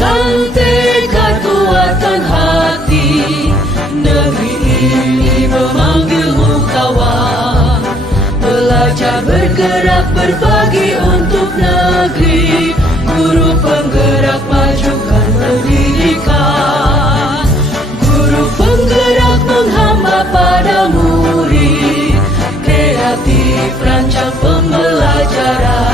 Kuatkan tekad, kuatkan hati, negeri ini memanggilmu kawan. Belajar bergerak berbagi untuk negeri, guru penggerak majukan pendidikan. Guru penggerak menghamba pada murid, kreatif rancang pembelajaran.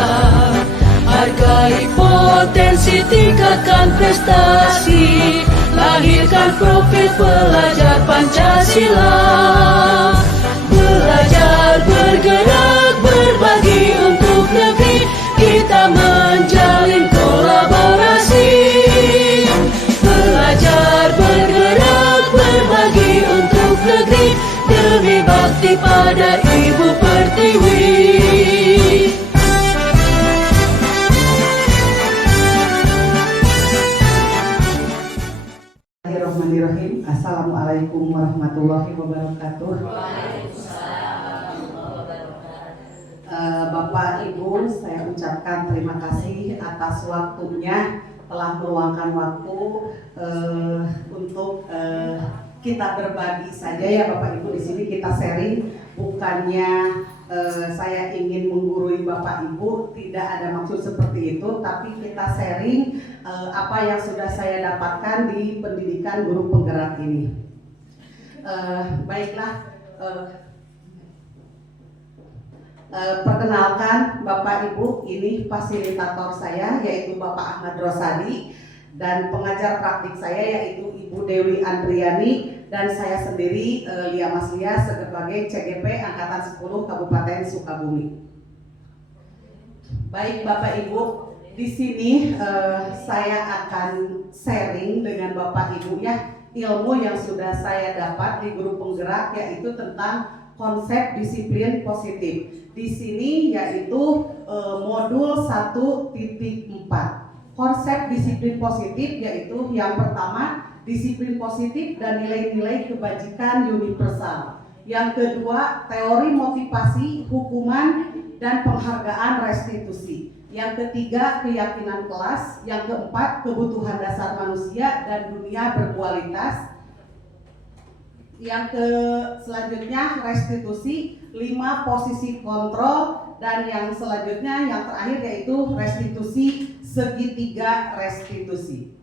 Hargai potensi, tingkatkan prestasi, lahirkan profil pelajar Pancasila. Belajar, bergerak, berbagi untuk negeri, kita menjalin kolaborasi. Belajar, bergerak, berbagi untuk negeri, demi bakti pada Ibu Pertiwi. Bismillahirrahmanirrahim. Assalamualaikum warahmatullahi wabarakatuh. Bapak Ibu, saya ucapkan terima kasih atas waktunya, telah meluangkan waktu untuk kita berbagi saja ya Bapak Ibu. Di sini kita sharing, bukannya saya ingin menggurui Bapak Ibu, tidak ada maksud seperti itu, tapi kita sharing apa yang sudah saya dapatkan di pendidikan guru penggerak ini. Baiklah, perkenalkan Bapak Ibu, ini fasilitator saya yaitu Bapak Ahmad Rosadi, dan pengajar praktik saya yaitu Ibu Dewi Andriani, dan saya sendiri Lia Maslia sebagai CGP Angkatan 10 Kabupaten Sukabumi. Baik Bapak Ibu, di sini saya akan sharing dengan Bapak Ibu ya ilmu yang sudah saya dapat di guru penggerak, yaitu tentang konsep disiplin positif. Di sini yaitu modul 1.4. Konsep disiplin positif yaitu yang pertama, disiplin positif dan nilai-nilai kebajikan universal. Yang kedua, teori motivasi, hukuman, dan penghargaan restitusi. Yang ketiga, keyakinan kelas. Yang keempat, kebutuhan dasar manusia dan dunia berkualitas. Yang selanjutnya restitusi, 5 posisi kontrol, dan yang selanjutnya yang terakhir yaitu restitusi segitiga restitusi.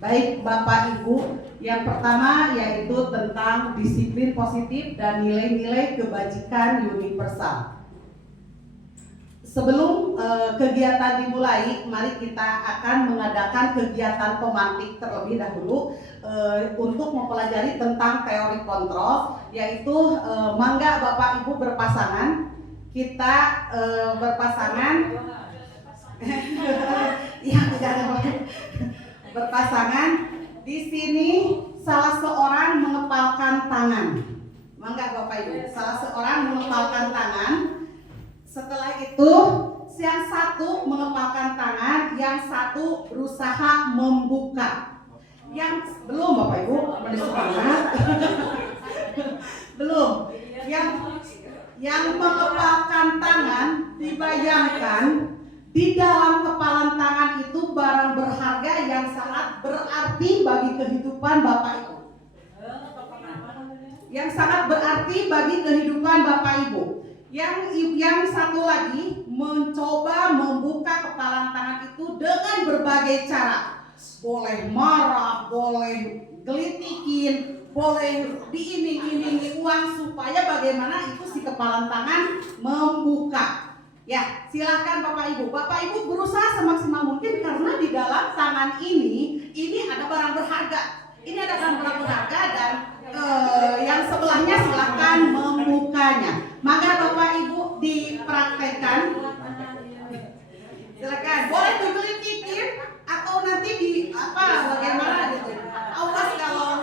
Baik Bapak Ibu, yang pertama yaitu tentang disiplin positif dan nilai-nilai kebajikan universal. Sebelum kegiatan dimulai, mari kita akan mengadakan kegiatan pemantik terlebih dahulu untuk mempelajari tentang teori kontrol, yaitu mangga Bapak Ibu berpasangan. Kita berpasangan, ya tidak ada berpasangan. Di sini salah seorang mengepalkan tangan. Mangga Bapak Ibu, salah seorang mengepalkan tangan. Setelah itu, yang satu mengepalkan tangan, yang satu berusaha membuka. Yang belum Bapak Ibu, semangat. Belum. Yang mengepalkan tangan, dibayangkan di dalam kepalan tangan itu barang berharga yang sangat berarti bagi kehidupan Bapak Ibu. Yang sangat berarti bagi kehidupan Bapak Ibu. Yang satu lagi mencoba membuka kepalan tangan itu dengan berbagai cara. Boleh marah, boleh gelitikin, boleh diiming-imingi uang supaya bagaimana itu si kepalan tangan membuka. Ya, silahkan Bapak Ibu. Bapak Ibu berusaha semaksimal mungkin karena di dalam tangan ini ada barang berharga. Ini ada barang berharga dan yang sebelahnya silahkan membukanya. Maka Bapak Ibu dipraktekkan. Silakan. Boleh digelitikin atau nanti bagaimana gitu. Awas kalau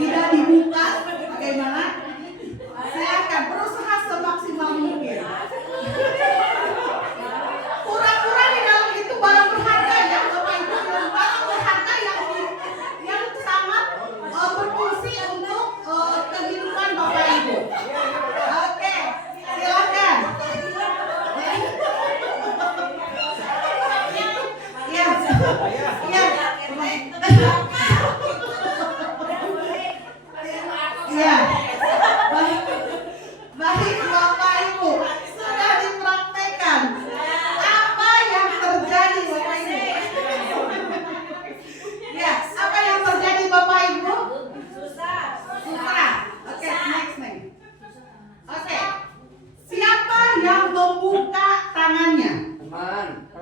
tidak dibuka bagaimana? Silakan berusaha semaksimal mungkin. Pura-pura di dalam itu barang berharga ya Bapak Ibu, barang berharga yang sangat berfungsi untuk kehidupan Bapak Ibu.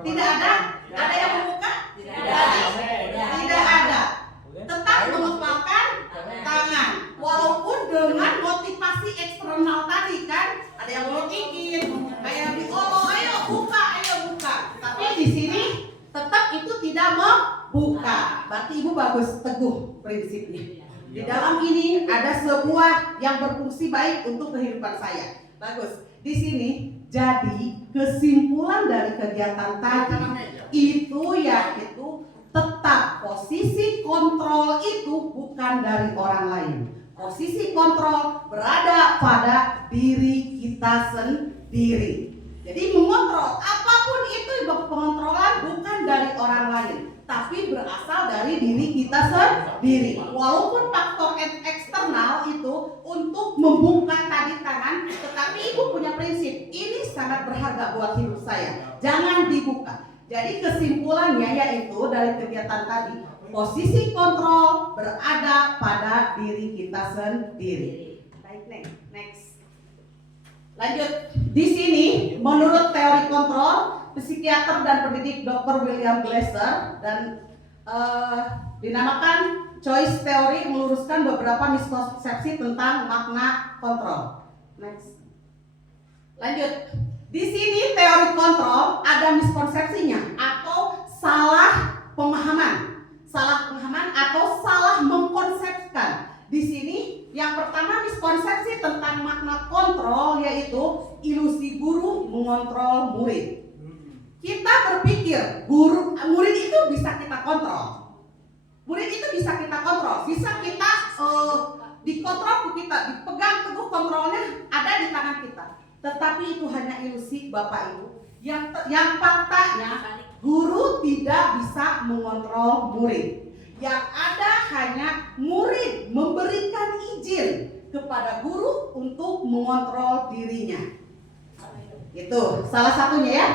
Tidak ada? Ada yang membuka? Tidak ada. Tetap mengepalkan tangan. Walaupun dengan motivasi eksternal tadi kan, ada yang ngelokikin, kayak diolo, ayo buka. Tapi di sini tetap itu tidak membuka. Berarti ibu bagus teguh prinsipnya. Di dalam ini ada sebuah yang berfungsi baik untuk kehidupan saya. Bagus. Di sini jadi kesimpulan dari kegiatan tadi itu yaitu tetap posisi kontrol itu bukan dari orang lain. Posisi kontrol berada pada diri kita sendiri. Jadi mengontrol apapun itu pengontrolan bukan dari orang lain, tapi berasal dari diri kita sendiri. Walaupun faktor eksternal itu untuk membuka tadi tangan, tetapi ibu punya prinsip ini sangat berharga buat hidup saya, jangan dibuka. Jadi kesimpulannya yaitu dari kegiatan tadi, posisi kontrol berada pada diri kita sendiri. Baik, next. Lanjut. Di sini menurut teori kontrol, psikiater dan pendidik Dr. William Glasser dan dinamakan choice theory meluruskan beberapa miskonsepsi tentang makna kontrol. Next. Lanjut. Di sini teori kontrol ada miskonsepsinya atau salah pemahaman atau salah mengkonsepkan. Di sini yang pertama miskonsepsi tentang makna kontrol yaitu ilusi guru mengontrol murid. Kita berpikir murid itu bisa kita kontrol. Bisa kita dikontrol kita, dipegang teguh kontrolnya ada di tangan kita. Tetapi itu hanya ilusi Bapak Ibu. Yang faktanya guru tidak bisa mengontrol murid. Yang ada hanya murid memberikan izin kepada guru untuk mengontrol dirinya. Itu salah satunya ya.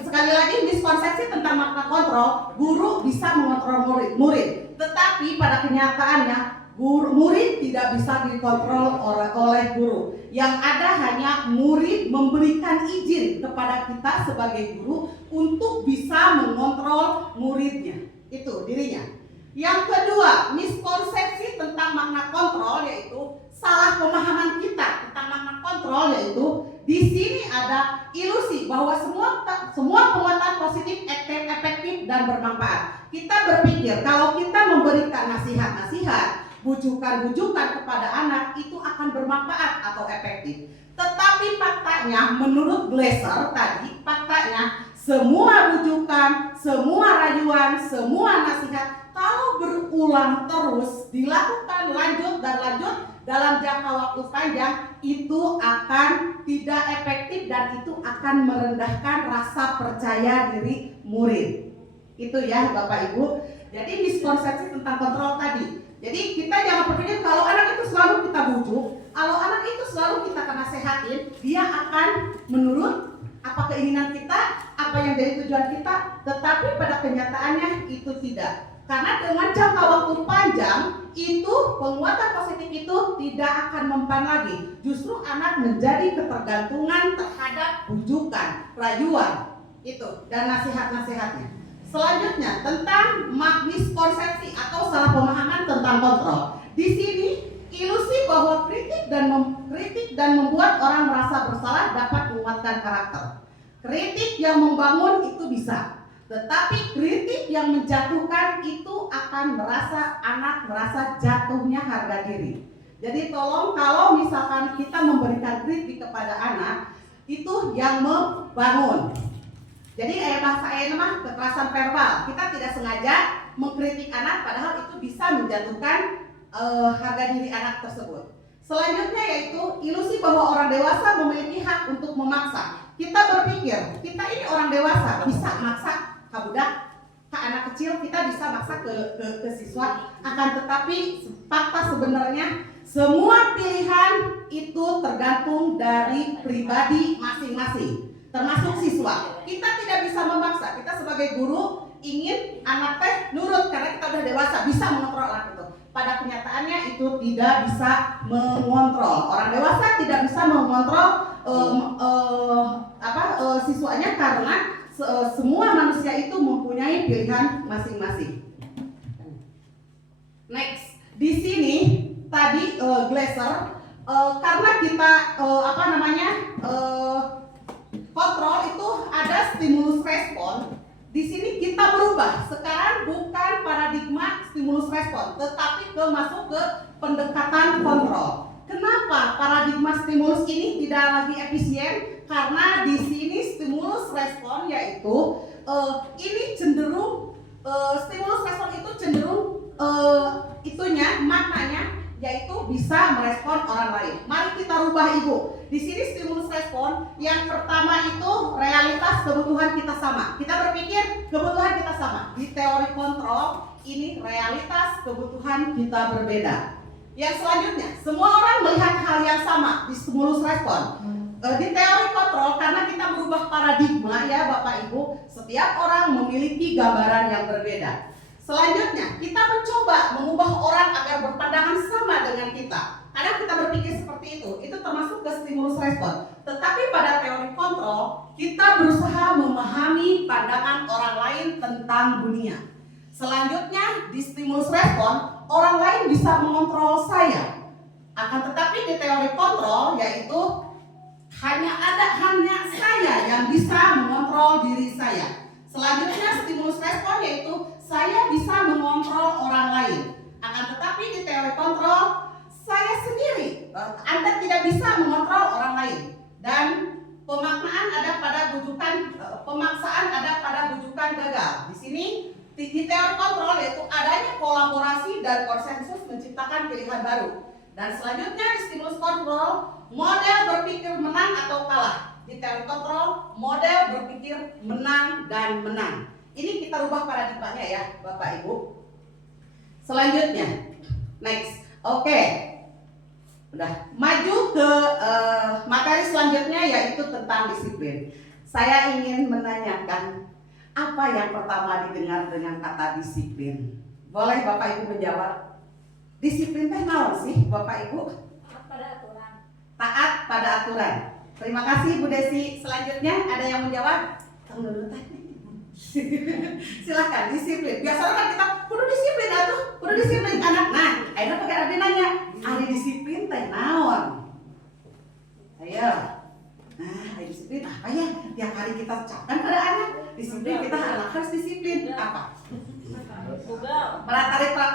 Sekali lagi miskonsepsi tentang makna kontrol, guru bisa mengontrol murid. Tetapi pada kenyataannya murid tidak bisa dikontrol oleh guru. Yang ada hanya murid memberikan izin kepada kita sebagai guru untuk bisa mengontrol muridnya. Itu dirinya. Yang kedua, miskonsepsi tentang makna kontrol yaitu salah pemahaman kita tentang makna kontrol yaitu di sini ada ilusi bahwa semua penguatan positif efektif dan bermanfaat. Kita berpikir kalau kita memberikan nasihat-nasihat, bujukan-bujukan kepada anak itu akan bermanfaat atau efektif. Tetapi faktanya menurut Glasser tadi, faktanya semua bujukan, semua rayuan, semua nasihat kalau berulang terus dilakukan lanjut dalam jangka waktu panjang itu akan tidak efektif dan itu akan merendahkan rasa percaya diri murid. Itu ya Bapak Ibu. Jadi miskonsepsi tentang kontrol tadi. Jadi kita jangan berpikir kalau anak itu selalu kita bujuk, kalau anak itu selalu kita nasehatin, dia akan menurut apa keinginan kita, apa yang jadi tujuan kita, tetapi pada kenyataannya itu tidak. Karena dengan jangka waktu panjang itu penguatan positif itu tidak akan mempan lagi. Justru anak menjadi ketergantungan terhadap bujukan, rayuan itu dan nasihat-nasihatnya. Selanjutnya tentang miskonsepsi atau salah pemahaman tentang kontrol. Di sini ilusi bahwa kritik dan membuat orang merasa bersalah dapat menguatkan karakter. Kritik yang membangun itu bisa. Tetapi kritik yang menjatuhkan itu akan anak merasa jatuhnya harga diri. Jadi tolong kalau misalkan kita memberikan kritik kepada anak itu yang membangun. Jadi bahasa mah kekerasan verbal. Kita tidak sengaja mengkritik anak padahal itu bisa menjatuhkan harga diri anak tersebut. Selanjutnya yaitu ilusi bahwa orang dewasa memiliki hak untuk memaksa. Kita berpikir kita ini orang dewasa bisa maksa budak, ke anak kecil kita bisa maksa ke siswa, akan tetapi fakta sebenarnya semua pilihan itu tergantung dari pribadi masing-masing, termasuk siswa. Kita tidak bisa memaksa. Kita sebagai guru ingin anak teh nurut karena kita udah dewasa bisa mengontrol anak itu. Pada kenyataannya itu tidak bisa mengontrol. Orang dewasa tidak bisa mengontrol siswanya karena semua manusia itu mempunyai pilihan masing-masing. Next, di sini tadi Glaser karena kita kontrol itu ada stimulus respon. Di sini kita berubah. Sekarang bukan paradigma stimulus respon, tetapi masuk ke pendekatan kontrol. Kenapa paradigma stimulus ini tidak lagi efisien? Karena di sini stimulus respon yaitu ini cenderung stimulus respon itu cenderung maknanya yaitu bisa merespon orang lain. Mari kita rubah Ibu. Di sini stimulus respon yang pertama itu realitas kebutuhan kita sama. Kita berpikir kebutuhan kita sama. Di teori kontrol ini realitas kebutuhan kita berbeda. Yang selanjutnya, semua orang melihat hal yang sama di stimulus respon. Di teori kontrol karena kita merubah paradigma ya Bapak Ibu, setiap orang memiliki gambaran yang berbeda. Selanjutnya, kita mencoba mengubah orang agar berpandangan sama dengan kita. Kadang kita berpikir seperti itu termasuk ke stimulus respon. Tetapi pada teori kontrol, kita berusaha memahami pandangan orang lain tentang dunia. Selanjutnya, di stimulus respon, orang lain bisa mengontrol saya. Akan tetapi di teori kontrol, yaitu hanya saya yang bisa mengontrol diri saya. Selanjutnya, stimulus respon yaitu saya bisa mengontrol orang lain. Akan tetapi di teori kontrol, saya sendiri, Anda tidak bisa mengontrol orang lain. Dan pemaksaan ada pada bujukan gagal. Di sini di teori kontrol yaitu adanya kolaborasi dan konsensus menciptakan pilihan baru. Dan selanjutnya di stimulus kontrol, model berpikir menang atau kalah. Di teori kontrol, model berpikir menang dan menang. Ini kita rubah paradigmanya ya Bapak Ibu. Selanjutnya, next. Oke. Udah, maju ke materi selanjutnya yaitu tentang disiplin. Saya ingin menanyakan apa yang pertama didengar dengan kata disiplin? Boleh Bapak Ibu menjawab? Disiplin teh naon sih Bapak Ibu? Taat pada aturan. Taat pada aturan. Terima kasih Bu Desi. Selanjutnya ada yang menjawab? Silahkan, disiplin. Biasanya kan kita kudu disiplin kudu disiplin anak. Nah, akhirnya pakai ada nanya, ada disiplin teh naon? Ayo. Nah, ada disiplin apa ya? Tiap hari kita ucapkan pada anak. Disiplin kita anak harus disiplin. Apa?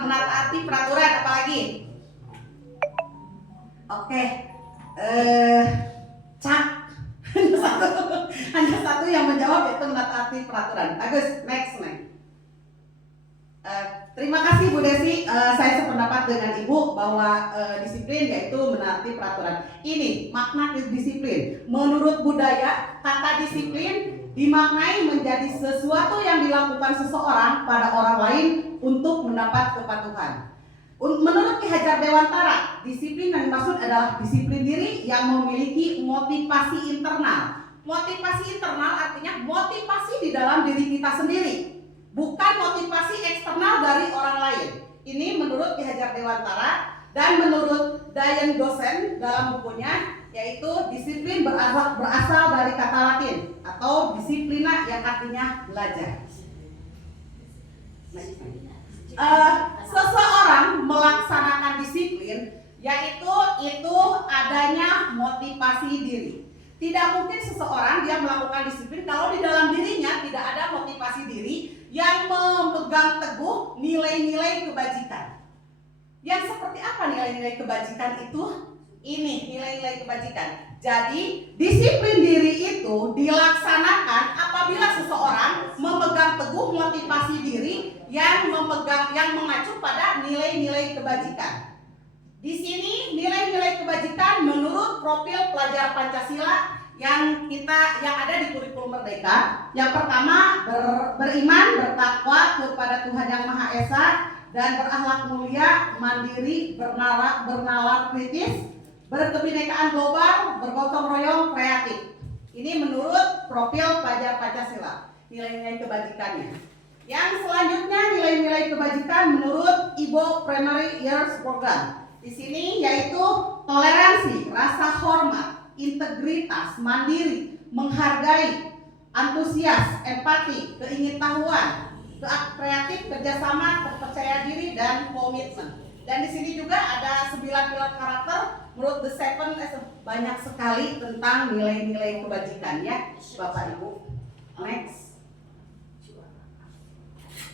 Menaati peraturan apa lagi? Oke. Hanya satu yang menjawab yaitu menaati peraturan. Bagus, next. Terima kasih Bu Desi. Saya sependapat dengan Ibu bahwa disiplin yaitu menaati peraturan. Ini makna disiplin. Menurut budaya, kata disiplin dimaknai menjadi sesuatu yang dilakukan seseorang pada orang lain untuk mendapat kepatuhan. Menurut Ki Hajar Dewantara, disiplin yang dimaksud adalah disiplin diri yang memiliki motivasi internal. Motivasi internal artinya motivasi di dalam diri kita sendiri, bukan motivasi eksternal dari orang lain. Ini menurut Ki Hajar Dewantara dan menurut Diane Dosen dalam bukunya, yaitu disiplin berasal dari kata Latin atau disiplina yang artinya belajar. Seseorang melaksanakan disiplin yaitu adanya motivasi diri. Tidak mungkin seseorang dia melakukan disiplin kalau di dalam dirinya tidak ada motivasi diri yang memegang teguh nilai-nilai kebajikan. Yang seperti apa nilai-nilai kebajikan itu? Ini nilai-nilai kebajikan. Jadi disiplin diri itu dilaksanakan apabila seseorang memegang teguh motivasi diri yang mengacu pada nilai-nilai kebajikan. Di sini nilai-nilai kebajikan menurut profil pelajar Pancasila yang ada di kurikulum Merdeka. Yang pertama, beriman, bertakwa kepada Tuhan Yang Maha Esa dan berakhlak mulia, mandiri, bernalar kritis, berkebinekaan global, bergotong royong, kreatif. Ini menurut profil pelajar Pancasila, nilai-nilai kebajikannya. Yang selanjutnya nilai-nilai kebajikan menurut Ibo Primary Years Program. Di sini yaitu toleransi, rasa hormat, integritas, mandiri, menghargai, antusias, empati, keingintahuan, kreatif, kerjasama, percaya diri, dan komitmen. Dan di sini juga ada 9 pilar karakter. Menurut The Seven banyak sekali tentang nilai-nilai kebajikan ya, Bapak Ibu. Next.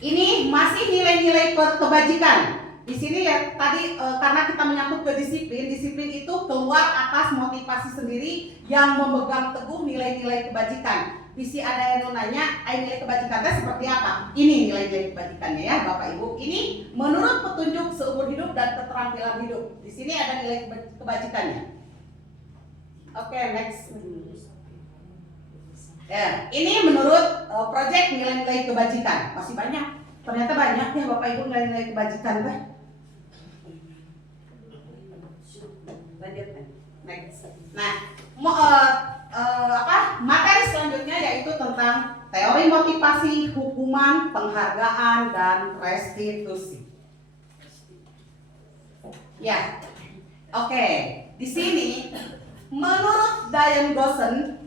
Ini masih nilai-nilai kebajikan. Di sini ya tadi karena kita menyangkut ke disiplin, disiplin itu keluar atas motivasi sendiri yang memegang teguh nilai-nilai kebajikan. Visi ada yang nanya, nilai kebajikannya seperti apa? Ini nilai-nilai kebajikannya ya Bapak Ibu. Ini menurut petunjuk seumur hidup dan keterampilan hidup. Di sini ada nilai kebajikannya. Oke, next. Ya, ini menurut proyek nilai-nilai kebajikan. Masih banyak. Ternyata banyak ya Bapak Ibu nilai-nilai kebajikan teh. Lanjut next. Nah, materi selanjutnya yaitu tentang teori motivasi, hukuman, penghargaan, dan restitusi. Ya, oke. Di sini menurut Diane Gosson,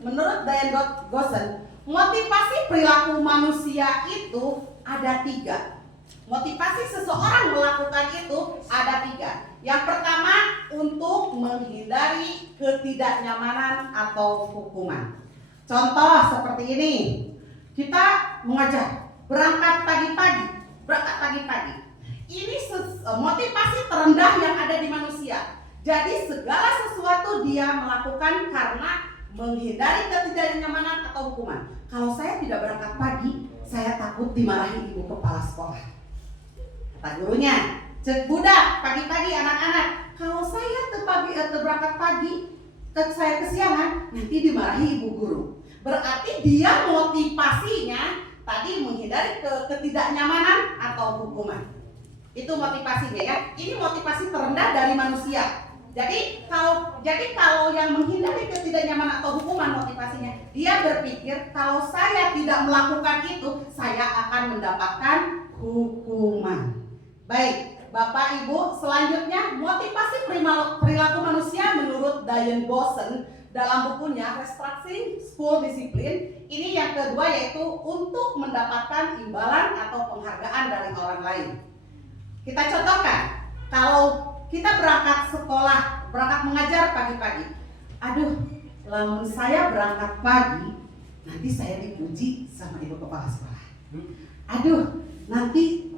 motivasi perilaku manusia itu ada 3. Motivasi seseorang melakukan itu ada 3. Yang pertama, untuk menghindari ketidaknyamanan atau hukuman. Contoh seperti ini, kita mengajar berangkat pagi-pagi. Ini motivasi terendah yang ada di manusia. Jadi segala sesuatu dia melakukan karena menghindari ketidaknyamanan atau hukuman. Kalau saya tidak berangkat pagi, saya takut dimarahi ibu kepala sekolah. Kata gurunya, cek budak pagi-pagi anak-anak, kalau saya berangkat pagi, saya kesiangan, nanti dimarahi ibu guru. Berarti dia motivasinya tadi menghindari ketidaknyamanan atau hukuman. Itu motivasinya ya. Ini motivasi terendah dari manusia. Jadi kalau yang menghindari ketidaknyamanan atau hukuman motivasinya, dia berpikir kalau saya tidak melakukan itu, saya akan mendapatkan hukuman. Baik, Bapak Ibu, selanjutnya motivasi perilaku manusia menurut Diane Gosson dalam bukunya Restructuring School Discipline. Ini yang kedua yaitu untuk mendapatkan imbalan atau penghargaan dari orang lain. Kita contohkan, kalau kita berangkat sekolah, berangkat mengajar pagi-pagi. Aduh, lamun saya berangkat pagi, nanti saya dipuji sama ibu kepala sekolah. Aduh, nanti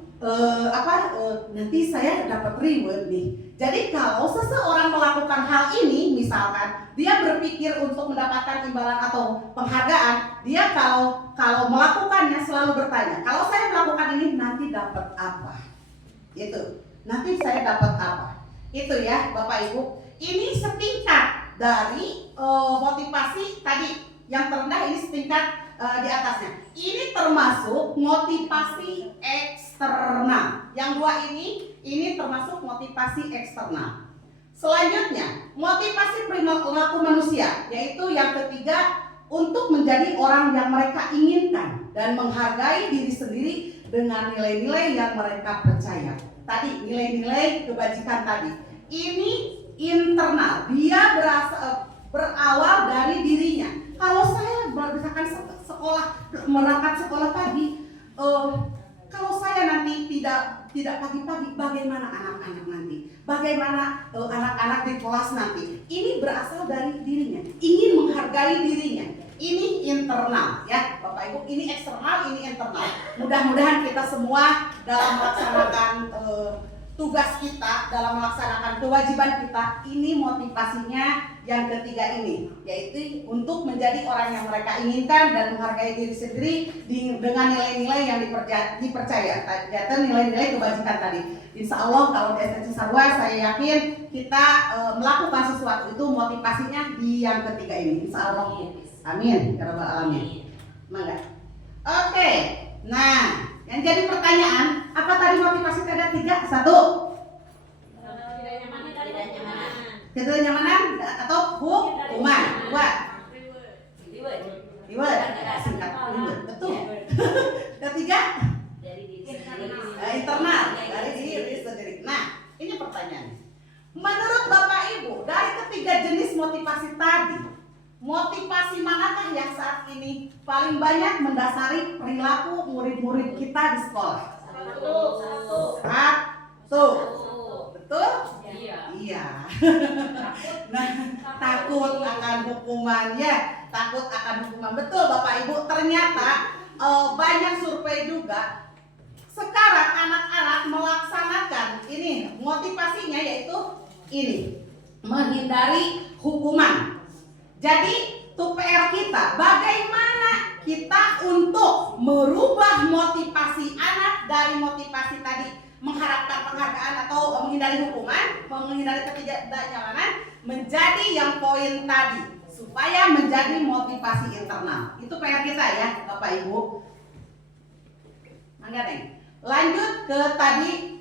nanti saya dapat reward nih. Jadi kalau seseorang melakukan hal ini, misalkan dia berpikir untuk mendapatkan imbalan atau penghargaan, dia kalau melakukannya selalu bertanya, kalau saya melakukan ini nanti dapat apa? Itu, nanti saya dapat apa? Itu ya Bapak Ibu. Ini setingkat dari motivasi tadi yang terendah, ini setingkat di atasnya. Ini termasuk motivasi eksternal. Yang dua ini termasuk motivasi eksternal. Selanjutnya, motivasi perilaku manusia, yaitu yang ketiga, untuk menjadi orang yang mereka inginkan dan menghargai diri sendiri dengan nilai-nilai yang mereka percaya. Tadi nilai-nilai kebajikan tadi. Ini internal, dia berawal dari dirinya. Kalau saya misalkan berangkat sekolah pagi, kalau saya nanti tidak pagi-pagi, bagaimana anak-anak nanti? Bagaimana anak-anak di kelas nanti? Ini berasal dari dirinya, ingin menghargai dirinya. Ini internal ya Bapak Ibu, ini eksternal, ini internal. Mudah-mudahan kita semua dalam melaksanakan tugas kita, dalam melaksanakan kewajiban kita, ini motivasinya yang ketiga ini, yaitu untuk menjadi orang yang mereka inginkan dan menghargai diri sendiri dengan nilai-nilai yang dipercaya, yaitu nilai-nilai kebajikan tadi. Insya Allah kalau di STC Sarwa saya yakin kita melakukan sesuatu itu motivasinya di yang ketiga ini. Insya Allah. Amin. Ya Rabbal Alamin. Mangga. Oke. Nah, yang jadi pertanyaan, apa tadi motivasi ada 3? 1. Ketidaknyamanan atau hukuman. 2. Reward. Singkat reward. Betul. Ketiga? Internal. Dari diri sendiri. Nah, ini pertanyaannya. Menurut Bapak Ibu, dari ketiga jenis motivasi tadi, motivasi manakah yang saat ini paling banyak mendasari perilaku murid-murid kita di sekolah? Satu. Betul? Iya. Nah, takut akan hukuman ya, takut akan hukuman. Betul Bapak Ibu, ternyata banyak survei juga sekarang anak-anak melaksanakan ini, motivasinya yaitu ini, menghindari hukuman. Jadi itu PR kita, bagaimana kita untuk merubah motivasi anak dari motivasi tadi mengharapkan penghargaan atau menghindari hukuman, menghindari ketidaknyamanan, menjadi yang poin tadi, supaya menjadi motivasi internal. Itu PR kita ya Bapak Ibu. Mangga Neng. Lanjut ke tadi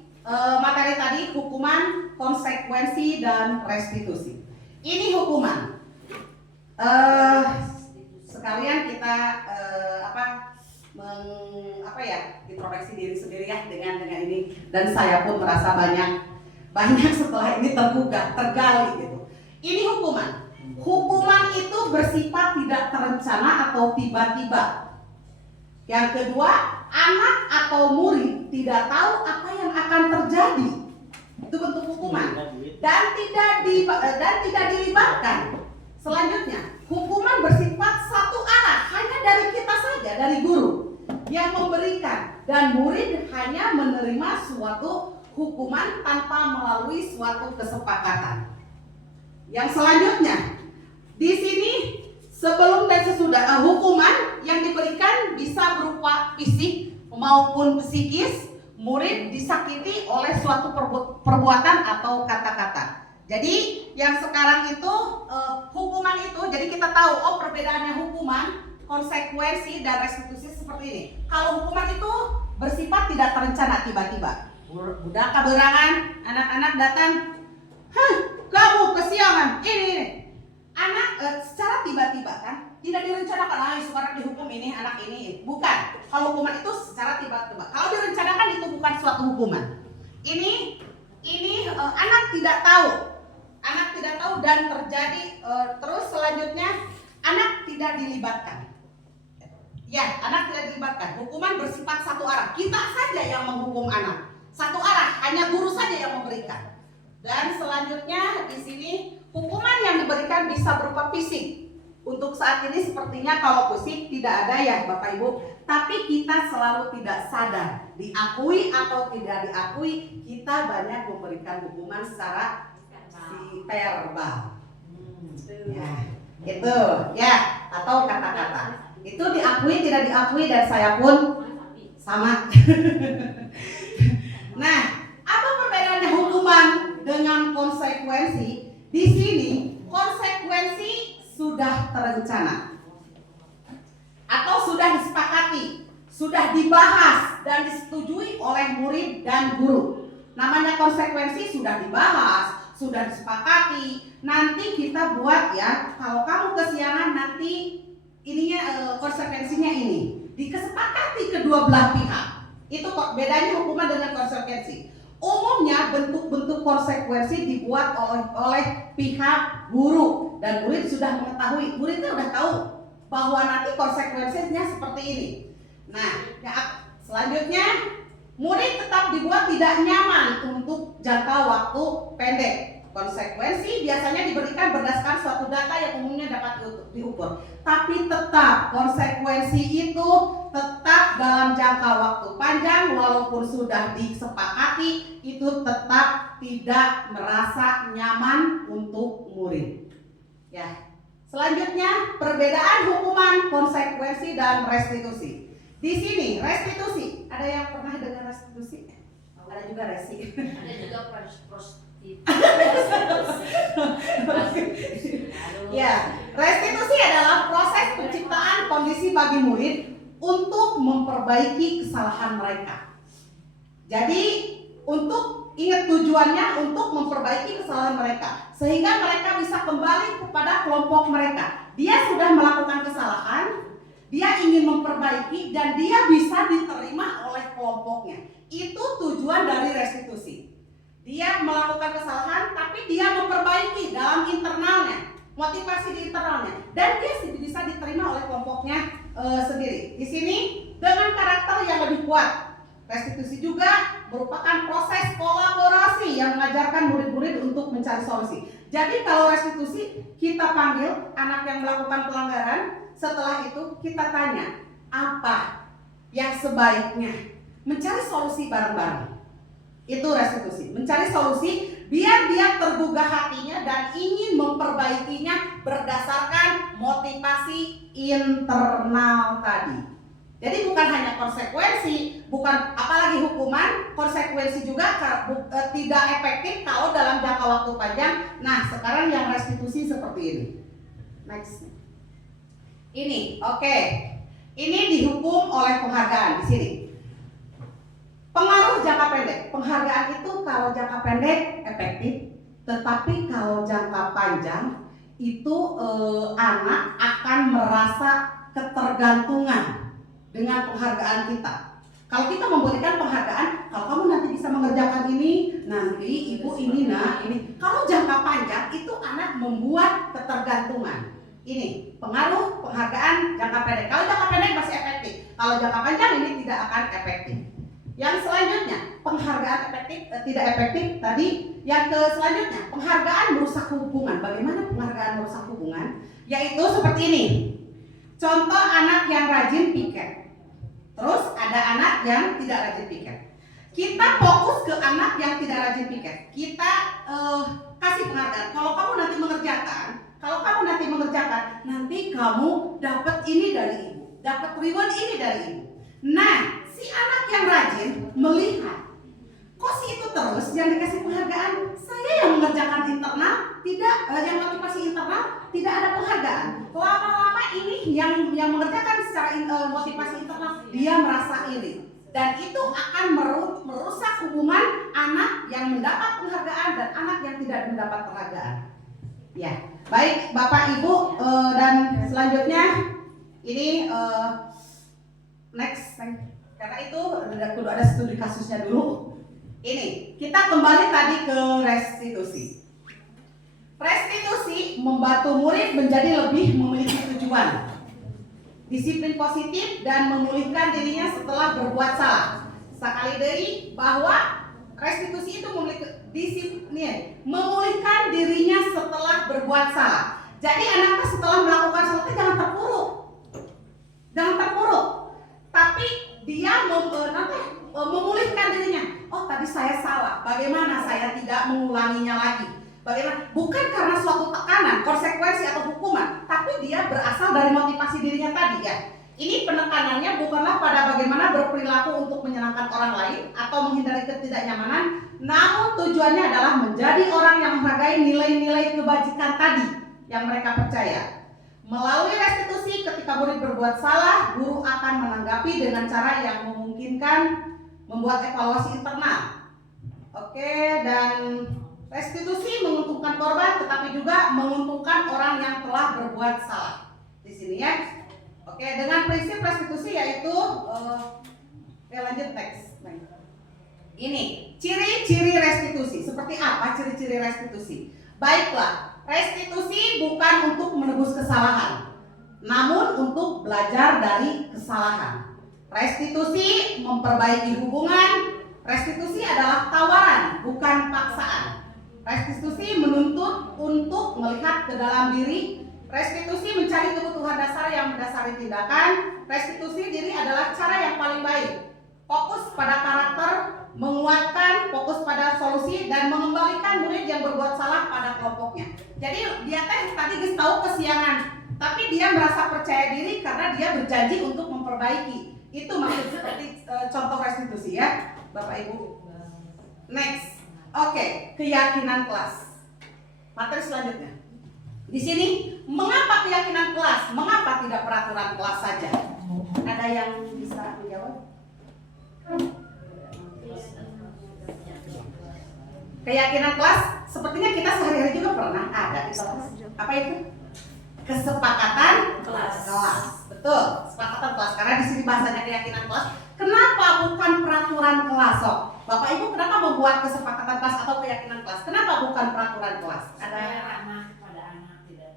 materi tadi, hukuman, konsekuensi dan restitusi. Ini hukuman. Sekalian kita introspeksi diri sendiri ya dengan ini, dan saya pun merasa banyak setelah ini tergugah, tergali gitu. Ini hukuman. Hukuman itu bersifat tidak terencana atau tiba-tiba. Yang kedua, anak atau murid tidak tahu apa yang akan terjadi. Itu bentuk hukuman dan tidak dilibatkan. Selanjutnya, hukuman bersifat satu arah, hanya dari kita saja, dari guru yang memberikan, dan murid hanya menerima suatu hukuman tanpa melalui suatu kesepakatan. Yang selanjutnya, di sini sebelum dan sesudah hukuman yang diberikan bisa berupa fisik maupun psikis. Murid disakiti oleh suatu perbuatan atau kata-kata. Jadi yang sekarang itu hukuman itu, jadi kita tahu perbedaannya hukuman, konsekuensi dan restitusi seperti ini. Kalau hukuman itu bersifat tidak terencana, tiba-tiba. Budak keberangan, anak-anak datang, kamu kesiangan, ini. Anak secara tiba-tiba kan, tidak direncanakan, sekarang dihukum ini anak ini. Bukan. Kalau hukuman itu secara tiba-tiba. Kalau direncanakan itu bukan suatu hukuman. Ini anak tidak tahu. Anak tidak tahu dan terjadi terus selanjutnya anak tidak dilibatkan. Ya, anak tidak dilibatkan. Hukuman bersifat satu arah. Kita saja yang menghukum anak. Satu arah, hanya guru saja yang memberikan. Dan selanjutnya di sini hukuman yang diberikan bisa berupa fisik. Untuk saat ini sepertinya kalau fisik tidak ada ya Bapak Ibu. Tapi kita selalu tidak sadar, diakui atau tidak diakui, kita banyak memberikan hukuman secara verbal. Ya, itu ya, atau kata-kata. Itu diakui tidak diakui, dan saya pun sama. Nah, apa perbedaannya hukuman dengan konsekuensi? Di sini konsekuensi sudah terencana atau sudah disepakati, sudah dibahas dan disetujui oleh murid dan guru. Namanya konsekuensi sudah dibahas, sudah disepakati. Nanti kita buat ya, kalau kamu kesiangan nanti ininya konsekuensinya ini. Dikesepakati kedua belah pihak. Itu kok bedanya hukuman dengan konsekuensi. Umumnya bentuk-bentuk konsekuensi dibuat oleh pihak guru, dan murid sudah mengetahui. Muridnya sudah tahu bahwa nanti konsekuensinya seperti ini. Nah, selanjutnya murid tetap dibuat tidak nyaman untuk jangka waktu pendek. Konsekuensi biasanya diberikan berdasarkan suatu data yang umumnya dapat diukur. Tapi tetap konsekuensi itu tetap dalam jangka waktu panjang, walaupun sudah disepakati, itu tetap tidak merasa nyaman untuk murid. Ya. Selanjutnya perbedaan hukuman, konsekuensi dan restitusi. Di sini restitusi, ada yang pernah dengar restitusi? Ada juga resi. Ada juga prostitusi. Ya, restitusi adalah proses penciptaan kondisi bagi murid untuk memperbaiki kesalahan mereka. Jadi untuk ingat tujuannya untuk memperbaiki kesalahan mereka, sehingga mereka bisa kembali kepada kelompok mereka. Dia sudah melakukan kesalahan, dia ingin memperbaiki, dan dia bisa diterima oleh kelompoknya. Itu tujuan dari restitusi. Dia melakukan kesalahan, tapi dia memperbaiki dalam internalnya, motivasi di internalnya, dan dia bisa diterima oleh kelompoknya sendiri. Di sini dengan karakter yang lebih kuat. Restitusi juga merupakan proses kolaborasi yang mengajarkan murid-murid untuk mencari solusi. Jadi kalau restitusi, kita panggil anak yang melakukan pelanggaran, setelah itu kita tanya apa yang sebaiknya, mencari solusi bareng-bareng. Itu restitusi, mencari solusi biar dia tergugah hatinya dan ingin memperbaikinya berdasarkan motivasi internal tadi. Jadi bukan hanya konsekuensi, bukan apalagi hukuman, konsekuensi juga tidak efektif kalau dalam jangka waktu panjang. Nah, sekarang yang restitusi seperti ini. Next. Ini, oke. Ini dihukum oleh penghargaan di sini. Pengaruh jangka pendek. Penghargaan itu kalau jangka pendek efektif, tetapi kalau jangka panjang itu anak akan merasa ketergantungan dengan penghargaan kita. Kalau kita memberikan penghargaan, kalau kamu nanti bisa mengerjakan ini, nanti ibu ini, nah ini. Kalau jangka panjang itu anak membuat ketergantungan. Ini pengaruh penghargaan jangka pendek. Kalau jangka pendek masih efektif, kalau jangka panjang ini tidak akan efektif. Yang selanjutnya, penghargaan efektif tidak efektif tadi. Yang selanjutnya, penghargaan merusak hubungan. Bagaimana penghargaan merusak hubungan? Yaitu seperti ini. Contoh anak yang rajin piket. Terus ada anak yang tidak rajin piket. Kita fokus ke anak yang tidak rajin piket. Kita kasih penghargaan. Kalau kamu nanti mengerjakan, nanti kamu dapat ini dari ibu, dapat reward ini dari ibu. Nah, si anak yang rajin melihat, kok si itu terus yang dikasih penghargaan, saya yang mengerjakan internal, tidak yang motivasi internal, tidak ada penghargaan. Lama-lama ini yang mengerjakan secara motivasi internal, dia merasa iri. Dan itu akan merusak hubungan anak yang mendapat penghargaan dan anak yang tidak mendapat penghargaan. Ya, baik Bapak Ibu, dan selanjutnya ini next, karena itu ada studi kasusnya dulu. Ini kita kembali tadi ke restitusi. Restitusi membantu murid menjadi lebih memiliki tujuan, disiplin positif, dan memulihkan dirinya setelah berbuat salah. Sekali lagi bahwa restitusi itu memiliki disiplin, memulihkan dirinya setelah berbuat salah. Jadi anak setelah melakukan salah jangan terpuruk, tapi dia memulihkan dirinya. Oh, tadi saya salah, bagaimana saya tidak mengulanginya lagi? Bagaimana? Bukan karena suatu tekanan, konsekuensi atau hukuman, tapi dia berasal dari motivasi dirinya tadi ya. Ini penekanannya bukanlah pada bagaimana berperilaku untuk menyenangkan orang lain atau menghindari ketidaknyamanan, namun tujuannya adalah menjadi orang yang menghargai nilai-nilai kebajikan tadi yang mereka percaya. Melalui restitusi, ketika murid berbuat salah, guru akan menanggapi dengan cara yang memungkinkan membuat evaluasi internal. Oke, dan restitusi menguntungkan korban, tetapi juga menguntungkan orang yang telah berbuat salah. Di sini ya. Oke, dengan prinsip restitusi yaitu lanjut teks. Ini ciri-ciri restitusi. Seperti apa ciri-ciri restitusi? Baiklah, restitusi bukan untuk menebus kesalahan, namun untuk belajar dari kesalahan. Restitusi memperbaiki hubungan. Restitusi adalah tawaran, bukan paksaan. Restitusi menuntut untuk melihat ke dalam diri. Restitusi mencari kebutuhan dasar yang mendasari tindakan. Restitusi diri adalah cara yang paling baik. Fokus pada karakter, menguatkan, fokus pada solusi, dan mengembalikan murid yang berbuat salah pada kelompoknya. Jadi dia tadi tahu kesiangan, tapi dia merasa percaya diri karena dia berjanji untuk memperbaiki. Itu maksud seperti contoh restitusi ya, Bapak Ibu. Next, oke, keyakinan kelas. Materi selanjutnya. Di sini, mengapa keyakinan kelas? Mengapa tidak peraturan kelas saja? Ada yang bisa menjawab? Keyakinan kelas, sepertinya kita sehari-hari juga pernah ada di kelas. Apa itu? Kesepakatan kelas. Betul, kesepakatan kelas. Karena di sini bahasanya keyakinan kelas. Kenapa bukan peraturan kelas? Bapak Ibu kenapa membuat kesepakatan kelas atau keyakinan kelas? Kenapa bukan peraturan kelas? Ada ramah pada anak, tidak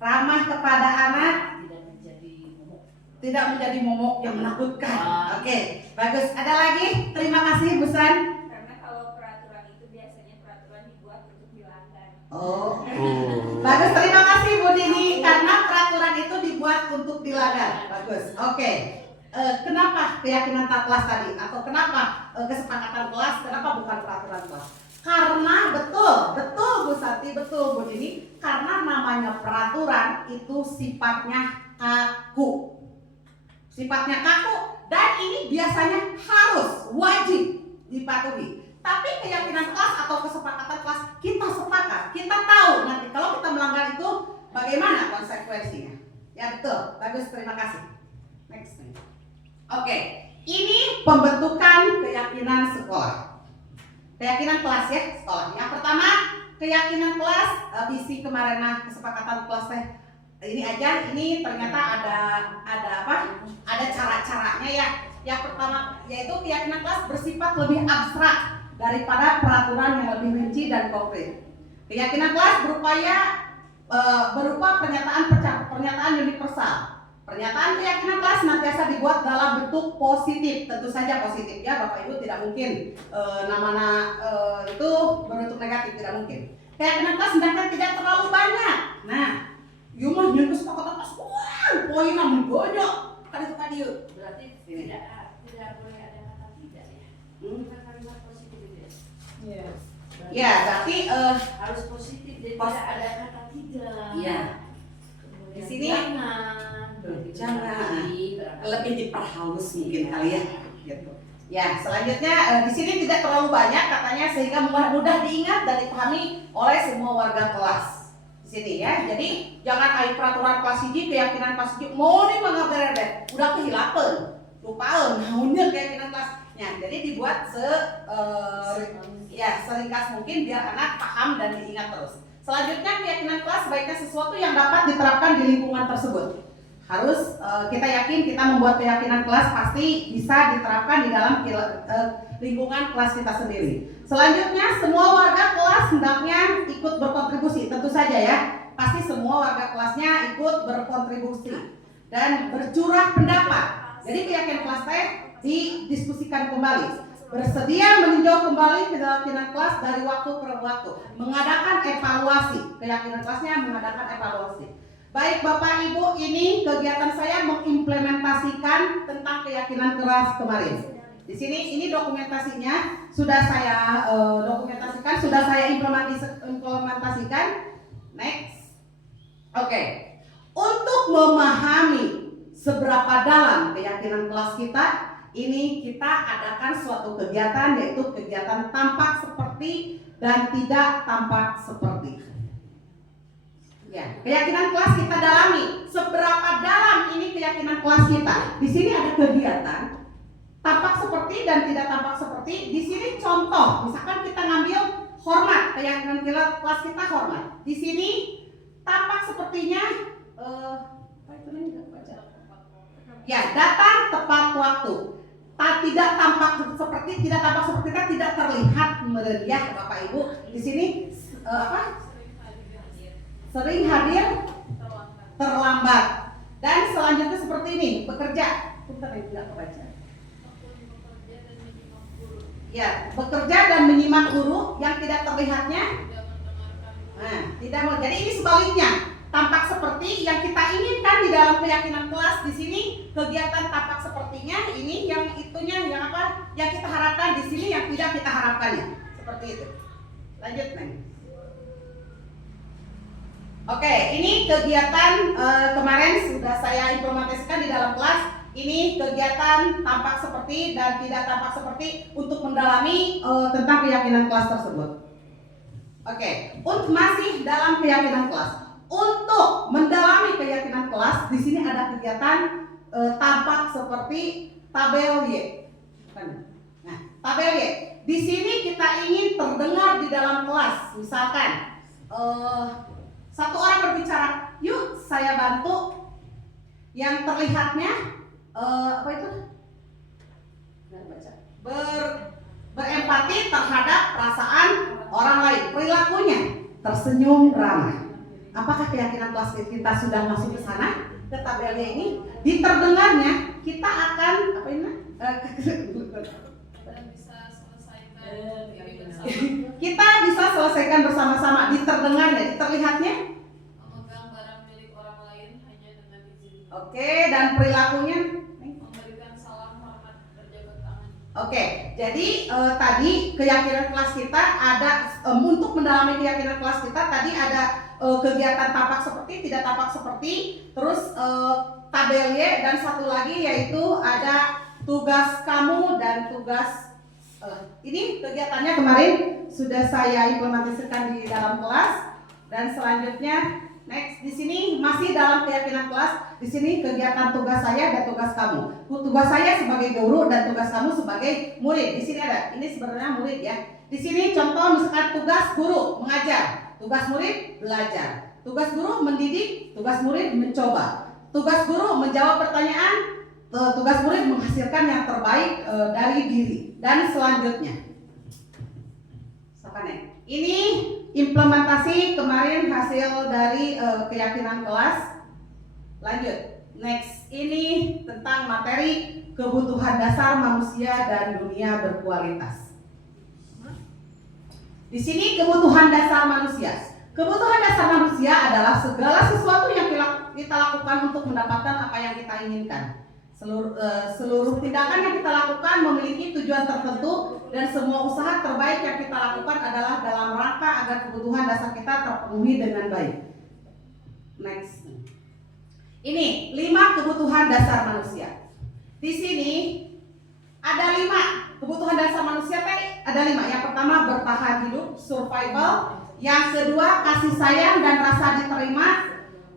ramah kepada anak, tidak menjadi momok. tidak menjadi momok yang menakutkan. Oke, bagus. Ada lagi? Terima kasih Bu San. Karena kalau peraturan itu biasanya peraturan dibuat untuk dilanggar. Oh. Bagus, terima kasih Bu Dini. Karena peraturan itu dibuat untuk dilanggar. Bagus. Oke. Kenapa keyakinan kelas tadi? Atau kenapa kesepakatan kelas? Kenapa bukan peraturan kelas? Karena betul Bu Santi, betul Bu Dini. Karena namanya peraturan itu sifatnya kaku. Sifatnya kaku dan ini biasanya harus wajib dipatuhi. Tapi keyakinan kelas atau kesepakatan kelas kita sepakat, kita tahu nanti kalau kita melanggar itu bagaimana konsekuensinya. Ya betul, bagus, terima kasih. Next. Oke, ini pembentukan keyakinan sekolah. Keyakinan kelas ya, sekolah. Yang pertama, keyakinan kelas, visi kemarin kesepakatan kelas ini aja, ini ternyata ada apa? Ada cara-caranya ya. Yang pertama yaitu keyakinan kelas bersifat lebih abstrak daripada peraturan yang lebih rinci dan konkret. Keyakinan kelas berupa pernyataan universal. Pernyataan keyakinan kelas senantiasa dibuat dalam bentuk positif, tentu saja positif ya Bapak Ibu, tidak mungkin itu berbentuk negatif, tidak mungkin. Keyakinan kelas hendaknya tidak terlalu banyak. Nah, mah nyuruh kesepakatan kelas, wah, poin namun banyak. Kan itu kan yuk. Berarti tidak boleh ada kata tidak ya. Bukan kalimat positif itu ya. Yes. Ya, berarti Harus positif jadi Pos- tidak ada kata tidak. Iya. Kemudian Di sini jangan lebih diperhalus mungkin kali ya. Gitu. Ya, selanjutnya di sini tidak terlalu banyak katanya sehingga mudah diingat dan dipahami oleh semua warga kelas. Di sini ya. Jadi jangan ada peraturan kelas hiji, keyakinan kelas hiji mau nih mengaberes udah kehilangan. Lupain maunya keyakinan kelasnya. Jadi dibuat seringkas mungkin biar anak paham dan diingat terus. Selanjutnya keyakinan kelas sebaiknya sesuatu yang dapat diterapkan di lingkungan tersebut. Harus kita yakin kita membuat keyakinan kelas pasti bisa diterapkan di dalam lingkungan kelas kita sendiri. Selanjutnya semua warga kelas hendaknya ikut berkontribusi, tentu saja ya. Pasti semua warga kelasnya ikut berkontribusi dan bercurah pendapat. Jadi keyakinan kelas didiskusikan kembali. Bersedia meninjau kembali keyakinan kelas dari waktu ke waktu, mengadakan evaluasi. Keyakinan kelasnya mengadakan evaluasi. Baik Bapak Ibu, ini kegiatan saya mengimplementasikan tentang keyakinan kelas kemarin. Di sini ini dokumentasinya sudah saya dokumentasikan, sudah saya implementasikan. Next. Oke. Untuk memahami seberapa dalam keyakinan kelas kita, ini kita adakan suatu kegiatan yaitu kegiatan tampak seperti dan tidak tampak seperti. Ya, keyakinan kelas kita dalami. Seberapa dalam ini keyakinan kelas kita? Di sini ada kegiatan tampak seperti dan tidak tampak seperti. Di sini contoh, misalkan kita ngambil hormat, keyakinan kelas kita hormat. Di sini tampak sepertinya apa itu nih enggak baca. Ya, datang tepat waktu. Tidak tampak seperti tidak terlihat meriah Bapak Ibu. Di sini sering hadir terlambat. Dan selanjutnya seperti ini, bekerja. Bentar ya, tidak kebaca. Ya, bekerja dan menyimak guru yang tidak terlihatnya. Nah, tidak mau. Jadi ini sebaliknya. Tampak seperti yang kita inginkan di dalam keyakinan kelas. Di sini kegiatan tampak sepertinya, ini yang itunya yang apa? Yang kita harapkan, di sini yang tidak kita harapkannya. Seperti itu. Lanjut nih. Oke, ini kegiatan kemarin sudah saya implementasikan di dalam kelas. Ini kegiatan tampak seperti dan tidak tampak seperti untuk mendalami tentang keyakinan kelas tersebut. Oke, untuk masih dalam keyakinan kelas. Untuk mendalami keyakinan kelas, di sini ada kegiatan tampak seperti tabel Y. Nah, tabel Y. Di sini kita ingin terdengar di dalam kelas. Misalkan satu orang berbicara, yuk saya bantu. Yang terlihatnya apa itu? Berempati terhadap perasaan orang lain. Perilakunya tersenyum ramah. Apakah keyakinan kelas kita sudah masuk ke sana? Ke tabelnya ini, di terdengarnya kita akan apa ini? Kita bisa selesaikan bersama-sama. Di terdengarnya, di terlihatnya. Memegang barang milik orang lain hanya dengan izin. Oke, dan perilakunya? Memberikan salam hormat berjabat tangan. Oke, jadi tadi keyakinan kelas kita ada untuk mendalami keyakinan kelas kita tadi ada kegiatan tampak seperti, tidak tampak seperti, terus tabel Y, dan satu lagi yaitu ada tugas kamu dan tugas ini kegiatannya kemarin sudah saya implementasikan di dalam kelas, dan selanjutnya next di sini masih dalam keyakinan kelas. Di sini kegiatan tugas saya dan tugas kamu. Tugas saya sebagai guru dan tugas kamu sebagai murid. Di sini ada, ini sebenarnya murid ya. Di sini contoh misalkan tugas guru mengajar, tugas murid belajar, tugas guru mendidik, tugas murid mencoba, tugas guru menjawab pertanyaan, tugas murid menghasilkan yang terbaik dari diri, dan selanjutnya. Ini implementasi kemarin hasil dari keyakinan kelas. Lanjut, next, ini tentang materi kebutuhan dasar manusia dan dunia berkualitas. Di sini kebutuhan dasar manusia. Kebutuhan dasar manusia adalah segala sesuatu yang kita lakukan untuk mendapatkan apa yang kita inginkan. Seluruh tindakan yang kita lakukan memiliki tujuan tertentu, dan semua usaha terbaik yang kita lakukan adalah dalam rangka agar kebutuhan dasar kita terpenuhi dengan baik. Next. Ini 5 kebutuhan dasar manusia. Di sini ada 5 kebutuhan dasar manusia tadi, ada 5. Yang pertama bertahan hidup, survival. Yang kedua kasih sayang dan rasa diterima.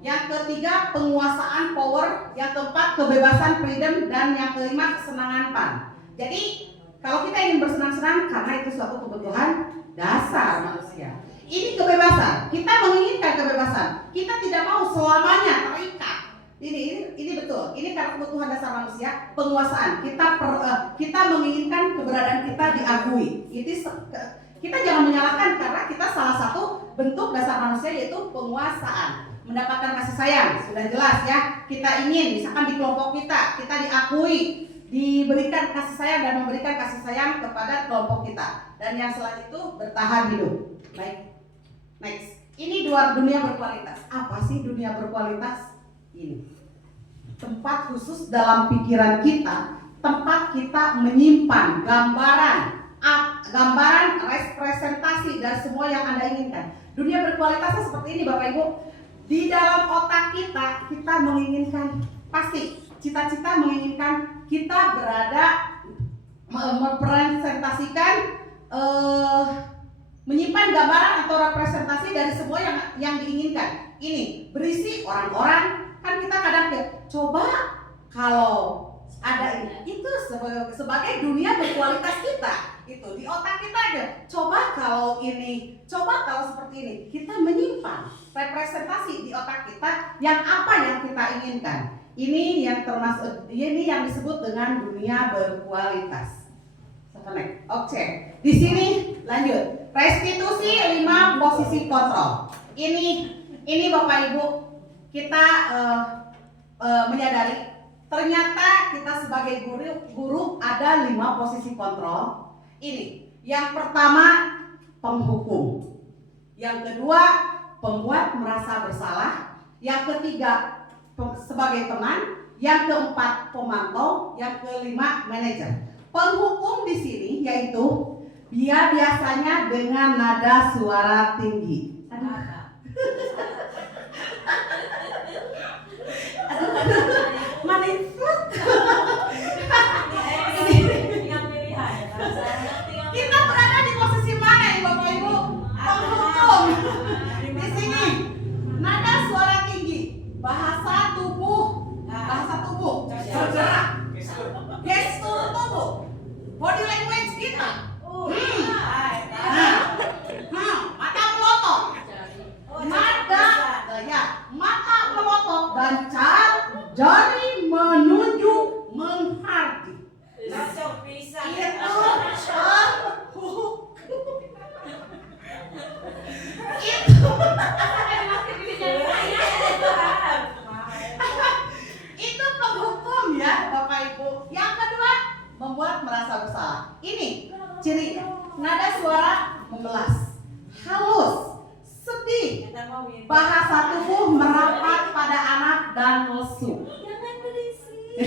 Yang ketiga penguasaan, power. Yang keempat kebebasan, freedom. Dan yang kelima kesenangan, fun. Jadi kalau kita ingin bersenang-senang, karena itu suatu kebutuhan dasar manusia. Ini kebebasan. Kita menginginkan kebebasan. Kita tidak mau selamanya terikat. Ini betul. Ini karena kebutuhan dasar manusia. Penguasaan. Kita menginginkan keberadaan kita diakui. Kita jangan menyalahkan, karena kita salah satu bentuk dasar manusia yaitu penguasaan. Mendapatkan kasih sayang, sudah jelas ya. Kita ingin, misalkan di kelompok kita diakui, diberikan kasih sayang dan memberikan kasih sayang kepada kelompok kita. Dan yang selain itu bertahan hidup. Baik, next. Ini dunia berkualitas. Apa sih dunia berkualitas? Ini tempat khusus dalam pikiran kita, tempat kita menyimpan gambaran, representasi dan semua yang Anda inginkan. Dunia berkualitasnya seperti ini Bapak Ibu. Di dalam otak kita menginginkan, pasti cita-cita menginginkan kita berada, merepresentasikan, menyimpan gambaran atau representasi dari semua yang diinginkan. Ini berisi orang-orang, kan kita kadang coba kalau ada ini, itu sebagai dunia berkualitas kita. Itu di otak kita aja. Coba kalau ini, coba kalau seperti ini. Kita menyimpan representasi di otak kita yang apa yang kita inginkan. Ini yang termasuk, ini yang disebut dengan dunia berkualitas. Oke. Di sini lanjut. Restitusi 5 posisi kontrol. Ini Bapak Ibu, kita menyadari ternyata kita sebagai guru ada 5 posisi kontrol. Ini yang pertama penghukum, yang kedua pembuat merasa bersalah, yang ketiga sebagai teman, yang keempat pemantau, yang kelima manajer. Penghukum di sini yaitu dia biasanya dengan nada suara tinggi. Kita berada di posisi mana ya Bapak Ibu? Penghukum. Di sini nada suara tinggi, bahasa tubuh, bergerak, gestur tubuh, body language kita. Mata melotot, mata melotot dan jari menunjuk menghardik. merasa bersalah. Ini cirinya. Nada suara memelas, halus, sedih, bahasa tubuh merapat pada anak dan lesu. Jangan berisik.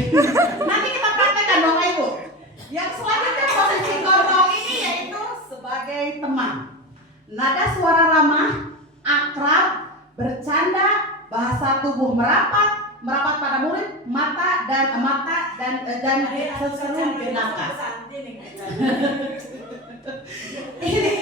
Nanti kita praktekkan dong Ibu. Yang selanjutnya posisi kontrol ini yaitu sebagai teman. Nada suara ramah, akrab, bercanda, bahasa tubuh merapat pada murid, mata dan seseru benaka. Ini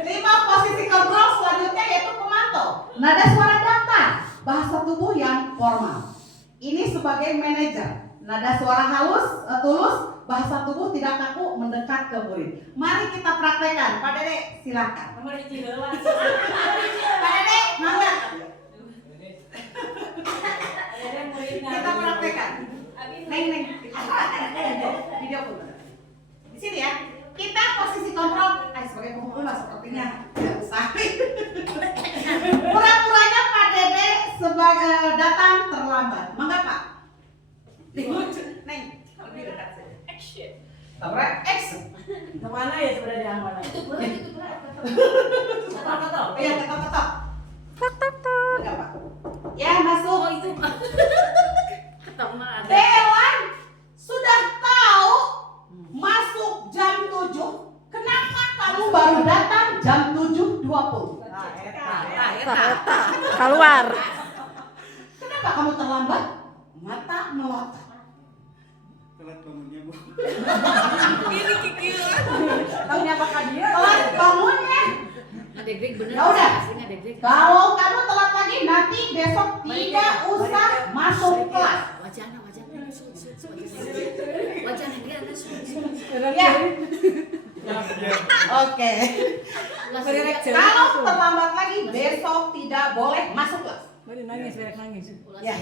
5 posisi kontrol selanjutnya yaitu pemantau. Nada suara datar, bahasa tubuh yang formal. Ini sebagai manajer. Nada suara halus, tulus, bahasa tubuh tidak kaku mendekat ke murid. Mari kita praktekkan. Pak Dede, silakan. Pak Dede, mangga. Kita praktekkan. Neng. Video pun. Di sini ya. Kita posisi kontrol. Sebagai pemula sepertinya tidak usah. Pura-puranya Pak Dede sebagai datang terlambat. Mangga Pak. Neng, lebih dekat saja. Action. Action. Kemana ya sebenarnya mana? Itu berat. Ketok. Iya, ketok. Enggak Pak. Ya masuk. Oh itu. Ketok mah ada. Dewan sudah tahu masuk jam 7. Kenapa kamu baru datang jam 7.20? Keluar. Kenapa kamu terlambat? Mata melotot. Telat bangunnya, Bu. Ini kikil. Tahunya apakah dia? Telat bangunnya. Ngadeg-deg bener. Ya udah. Ngadeg-deg. Kalau kamu telat lagi nanti besok tidak usah masuk kelas. Wajahnya. Wajahnya dia ada Ya. Oke. Kalau terlambat lagi besok tidak boleh masuk kelas. Nangis. Ya.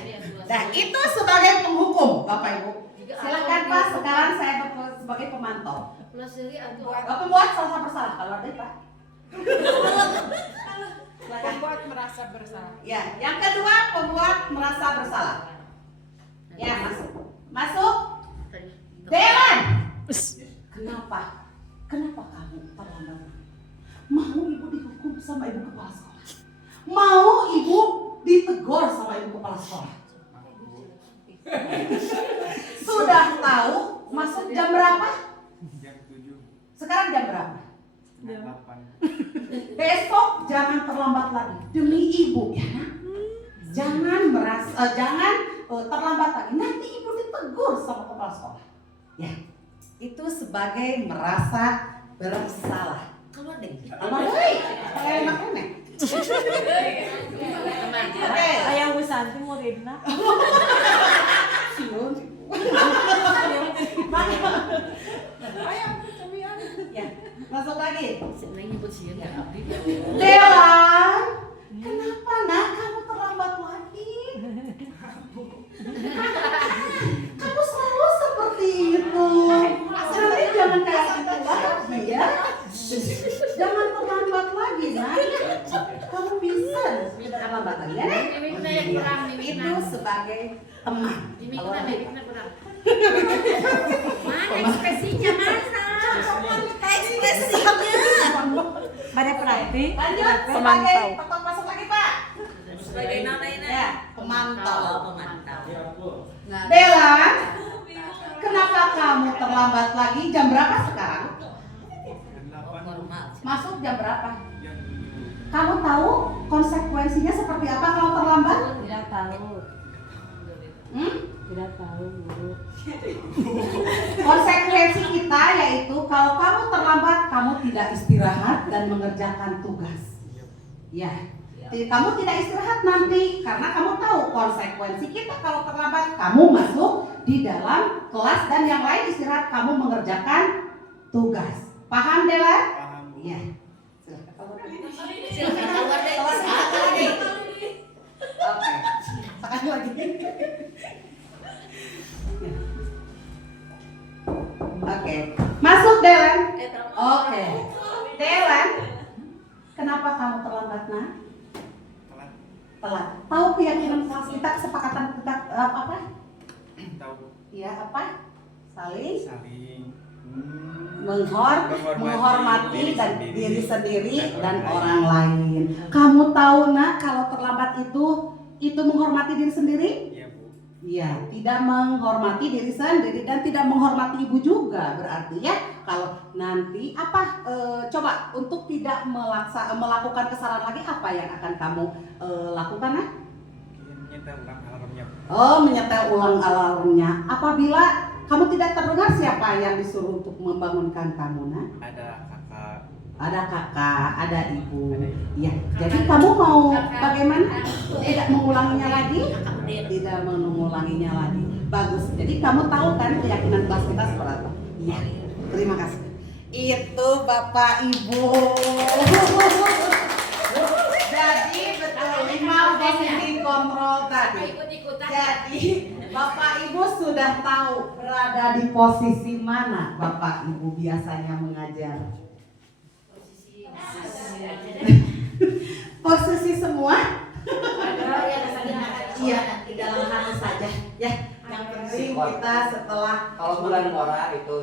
Nah, itu sebagai penghukum, Bapak Ibu. Silakan Pak, sekarang saya sebagai pemantau. Plus dari aku. Pembuat salah bersalah kalau ada Pak. Pembuat merasa bersalah. Ya, yang kedua pembuat merasa bersalah. Ya, masuk. Dewan. Kenapa kamu terlambat? Mau ibu dihukum sama ibu kepala sekolah? Mau ibu ditegur sama ibu kepala sekolah? Sudah tahu masuk jam berapa? Jam 7. Sekarang jam berapa? Jam 8. Besok jangan terlambat lagi demi ibu ya nak. Jangan terlambat lagi. Nanti ibu ditegur sama kepala sekolah. Ya, itu sebagai merasa bersalah. Keluar deh. Enak. Oke. Ayang Wisanti mau Rina. Ya, masuk lagi. Seneng nyebut sih enggak abdi. Dewan, kenapa nak kamu terlambat lagi? Kamu selalu seperti itu. Jadi jangan kayak gitu lagi ya. Jangan terlambat lagi nak. Kamu bisa terlambat lagi ya Nek? Mimikna yang kurang, Itu sebagai teman. Mimikna kurang. Mana ekspresinya mana? Ekspresinya. Pada praktik. Lanjut sebagai Pak masuk lagi Pak. Sebagai nana. Ya, pemantau. Iya, Dewan, kenapa kamu terlambat lagi? Jam berapa sekarang? Jam 8. Masuk jam berapa? Jam 7. Kamu tahu konsekuensinya seperti apa kalau terlambat? Tidak tahu. Tidak tahu, Bu. Konsekuensi kita yaitu kalau kamu terlambat, kamu tidak istirahat dan mengerjakan tugas. Ya, kamu tidak istirahat nanti karena kamu tahu konsekuensi kita kalau terlambat. Kamu masuk di dalam kelas dan yang lain istirahat, kamu mengerjakan tugas. Paham Dela? Paham, Bu. Iya. Silakan keluar deh. Sekali lagi. Oke. Sekali lagi. Oke. Masuk Delan. Oke. Delan. Kenapa kamu terlambat nak? Telat. Tahu keyakinan kelas kita, kesepakatan kita apa? Tahu. Iya apa? Saling. Saling menghormati dan diri sendiri dan orang lain. Kamu tahu nak kalau terlambat itu menghormati diri sendiri? Iya Bu. Iya, tidak menghormati diri sendiri dan tidak menghormati ibu juga berarti ya. Kalau nanti coba untuk tidak melakukan kesalahan lagi apa yang akan kamu lakukan nak? Nyetel ulang alarmnya Bu. Oh, menyetel ulang alarmnya. Apabila kamu tidak terdengar, siapa yang disuruh untuk membangunkan kamu nak? Ada kakak. Ada ibu. Ada ibu. Iya. Jadi kamu mau bagaimana? Tidak mengulanginya lagi? Tidak mengulanginya lagi. Bagus. Jadi kamu tahu kan keyakinan kelas kita seperti apa? Iya. Terima kasih. Itu Bapak Ibu. Jadi betul 5 posisi kontrol tadi. Jadi Bapak Ibu sudah tahu berada di posisi mana Bapak Ibu biasanya mengajar. Posisi semua? Iya, di dalam hati saja. Ya, yang penting kita setelah Kalau bulan Kora itu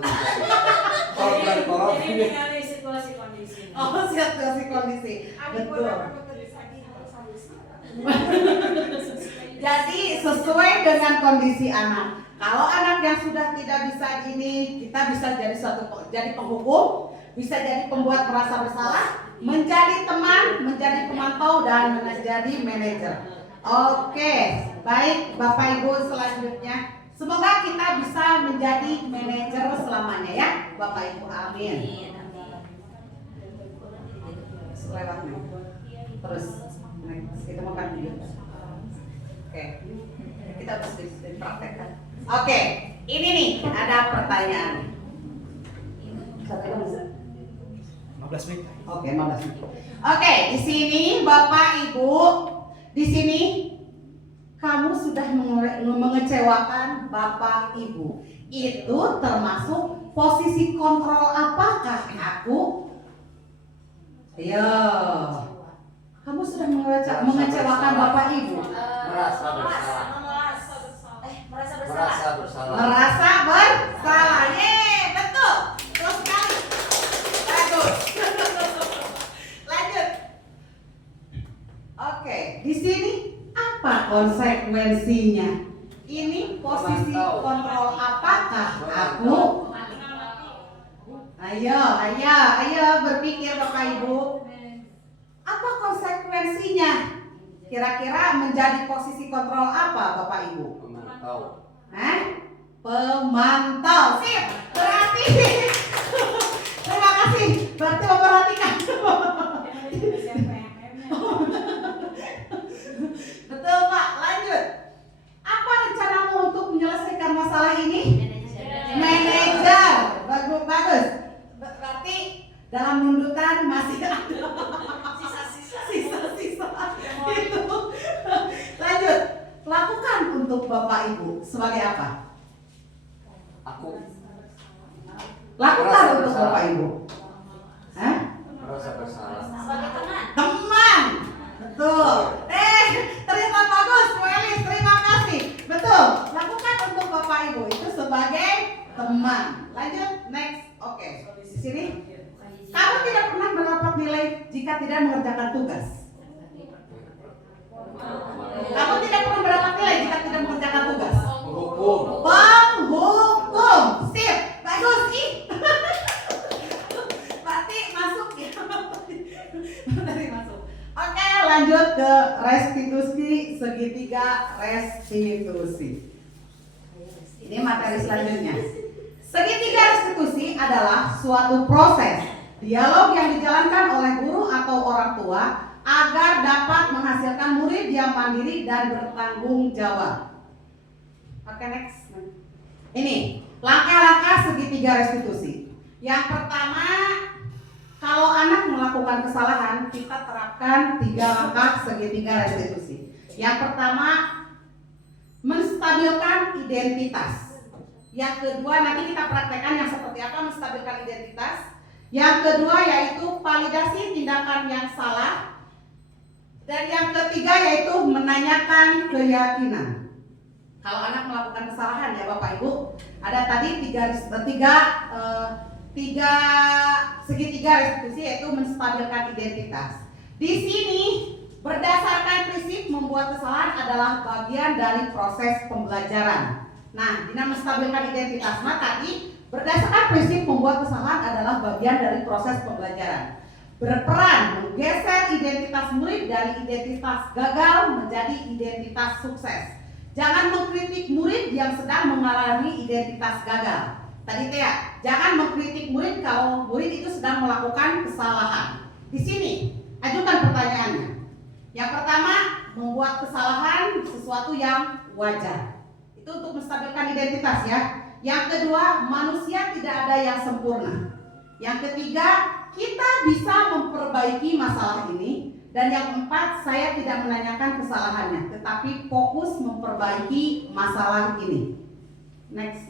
kalau bulan Kora Ini situasi kondisi. situasi kondisi. Betul. Jadi sesuai dengan kondisi anak. Kalau anak yang sudah tidak bisa gini, kita bisa jadi penghukum, bisa jadi pembuat merasa bersalah, menjadi teman, menjadi pemantau dan menjadi manajer. Oke, baik Bapak Ibu selanjutnya. Semoga kita bisa menjadi manajer selamanya ya, Bapak Ibu. Amin. Lewat nih. Terus kita makan dulu. Oke, kita harus dipraktekkan. Oke, ini nih ada pertanyaan. 15 menit. Oke, 15 menit. Oke, di sini Bapak Ibu, di sini kamu sudah mengecewakan Bapak Ibu. Itu termasuk posisi kontrol apakah aku? Ayo. Kamu sudah mengecewakan Bapak Ibu. merasa bersalah. Merasa bersalah. Merasa bersalah. Betul. Terus sekali. Bagus. Lanjut. Oke, di sini apa konsekuensinya? Ini posisi kontrol apakah aku? Ayo berpikir Bapak Ibu. Apa konsekuensinya? Kira-kira menjadi posisi kontrol apa Bapak Ibu? Memantau. Pemantau. Sip. Berarti. Terima kasih. Berarti memperhatikan. Betul Pak. Lanjut. Apa rencanamu untuk menyelesaikan masalah ini? Manajer. Bagus. Berarti dalam runtutan masih ada sisa-sisa itu. Lanjut. Lakukan untuk Bapak Ibu sebagai apa? Aku Lakukan merasa untuk bersalah. Bapak Ibu. Merasa bersalah. Teman. Betul. Ternyata bagus, Bu Elis. Terima kasih. Betul. Lakukan untuk Bapak Ibu itu sebagai teman. Lanjut. Next. Oke. Di sini. Kamu tidak pernah mendapat nilai jika tidak mengerjakan tugas. Kamu tidak pernah mendapat nilai jika tidak mengerjakan tugas. Menghukum. Penghukum. Sip. Bagus. Ih. Berarti masuk ya. Tadi masuk. Oke, lanjut ke restitusi segitiga restitusi. Ini materi selanjutnya. Segitiga restitusi adalah suatu proses dialog yang dijalankan oleh guru atau orang tua agar dapat menghasilkan murid yang mandiri dan bertanggung jawab. Oke, next. Ini langkah-langkah segitiga restitusi. Yang pertama, kalau anak melakukan kesalahan, kita terapkan 3 langkah segitiga restitusi. Yang pertama, menstabilkan identitas. Yang kedua, nanti kita praktekkan yang seperti apa menstabilkan identitas. Yang kedua yaitu validasi tindakan yang salah. Dan yang ketiga yaitu menanyakan keyakinan. Kalau anak melakukan kesalahan ya Bapak Ibu, ada tadi tiga segitiga restitusi, yaitu menstabilkan identitas. Di sini berdasarkan prinsip membuat kesalahan adalah bagian dari proses pembelajaran. Nah, dengan menstabilkan identitas, tadi berdasarkan prinsip membuat kesalahan adalah bagian dari proses pembelajaran. Berperan menggeser identitas murid dari identitas gagal menjadi identitas sukses. Jangan mengkritik murid yang sedang mengalami identitas gagal. Tadi Tia, jangan mengkritik murid kalau murid itu sedang melakukan kesalahan. Di sini, ajukan pertanyaannya. Yang pertama, membuat kesalahan sesuatu yang wajar. Itu untuk menstabilkan identitas ya. Yang kedua, manusia tidak ada yang sempurna. Yang ketiga, kita bisa memperbaiki masalah ini. Dan yang keempat, saya tidak menanyakan kesalahannya, tetapi fokus memperbaiki masalah ini. Next.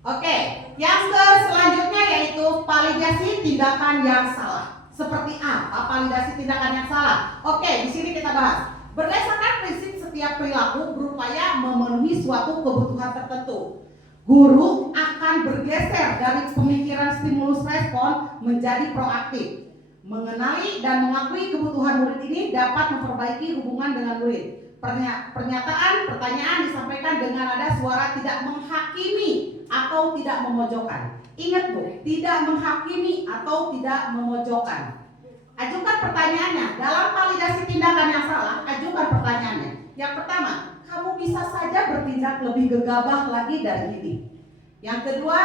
Oke, yang selanjutnya yaitu validasi tindakan yang salah. Seperti apa validasi tindakan yang salah? Oke, di sini kita bahas. Berdasarkan prinsip setiap perilaku berupaya memenuhi suatu kebutuhan tertentu. Guru akan bergeser dari pemikiran stimulus respon menjadi proaktif. Mengenali dan mengakui kebutuhan murid ini dapat memperbaiki hubungan dengan murid. Pertanyaan disampaikan dengan nada suara tidak menghakimi atau tidak memojokkan. Ingat Bu, tidak menghakimi atau tidak memojokkan. Ajukan pertanyaannya. Dalam validasi tindakan yang salah, ajukan pertanyaannya. Yang pertama, kamu bisa saja bertindak lebih gegabah lagi dari ini. Yang kedua,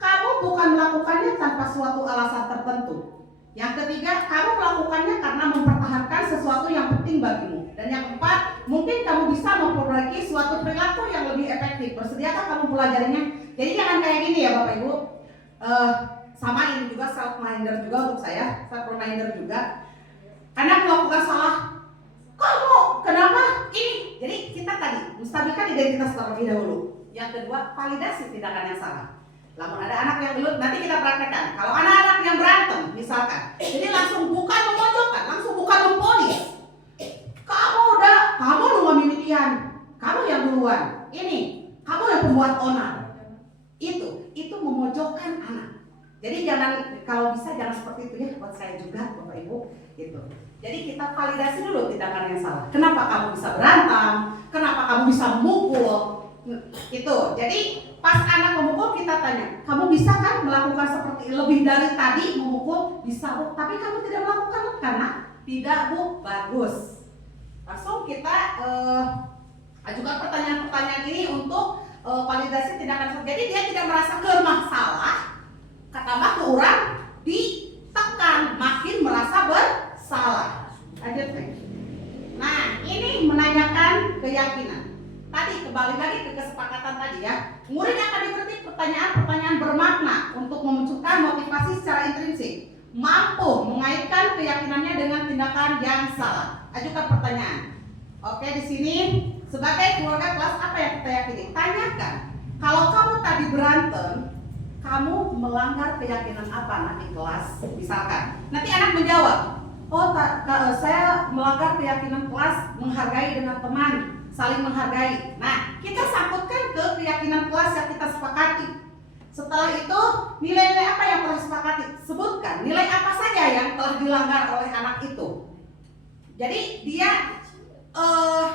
kamu bukan melakukannya tanpa suatu alasan tertentu. Yang ketiga, kamu melakukannya karena mempertahankan sesuatu yang penting bagimu. Dan yang keempat, mungkin kamu bisa memperbaiki suatu perilaku yang lebih efektif. Bersediakah kamu pelajarinya? Jadi jangan kayak gini ya Bapak Ibu. Sama ini juga self reminder juga untuk saya, self reminder juga. Karena melakukan salah, kamu kenapa ini? Jadi kita tadi menstabilkan identitas terlebih dahulu. Yang kedua, validasi tindakan yang salah. Namun ada anak yang gelut, nanti kita praktekkan. Kalau anak-anak yang berantem, misalkan, jadi langsung bukan memojokkan, langsung bukan memponis. Kamu lu ngamilian, kamu yang duluan. Ini, kamu yang pembuat onar. Itu memojokkan anak. Jadi jangan, kalau bisa jangan seperti itu ya buat saya juga, Bapak Ibu, gitu. Jadi kita validasi dulu tindakan yang salah. Kenapa kamu bisa berantem? Kenapa kamu bisa memukul? Itu. Jadi pas anak memukul kita tanya, kamu bisa kan melakukan seperti lebih dari tadi memukul? Bisa Bu, tapi kamu tidak melakukan karena tidak Bu, bagus. Langsung kita ajukan pertanyaan-pertanyaan ini untuk validasi tindakan. Jadi dia tidak merasa bermasalah, tambah ke orang ditekan, makin merasa bersalah. Lanjut. Nah, ini menanyakan keyakinan. Tadi kembali lagi ke kesepakatan tadi ya. Murid akan diberi pertanyaan-pertanyaan bermakna untuk memunculkan motivasi secara intrinsik, mampu mengaitkan keyakinannya dengan tindakan yang salah. Ajukan pertanyaan. Oke, di sini sebagai keluarga kelas apa yang kita yakini? Tanyakan. Kalau kamu tadi berantem, kamu melanggar keyakinan apa anak di kelas? Misalkan, nanti anak menjawab, oh saya melanggar keyakinan kelas menghargai dengan teman, saling menghargai. Nah, kita sangkutkan ke keyakinan kelas yang kita sepakati. Setelah itu, nilai-nilai apa yang telah disepakati? Sebutkan nilai apa saja yang telah dilanggar oleh anak itu. Jadi dia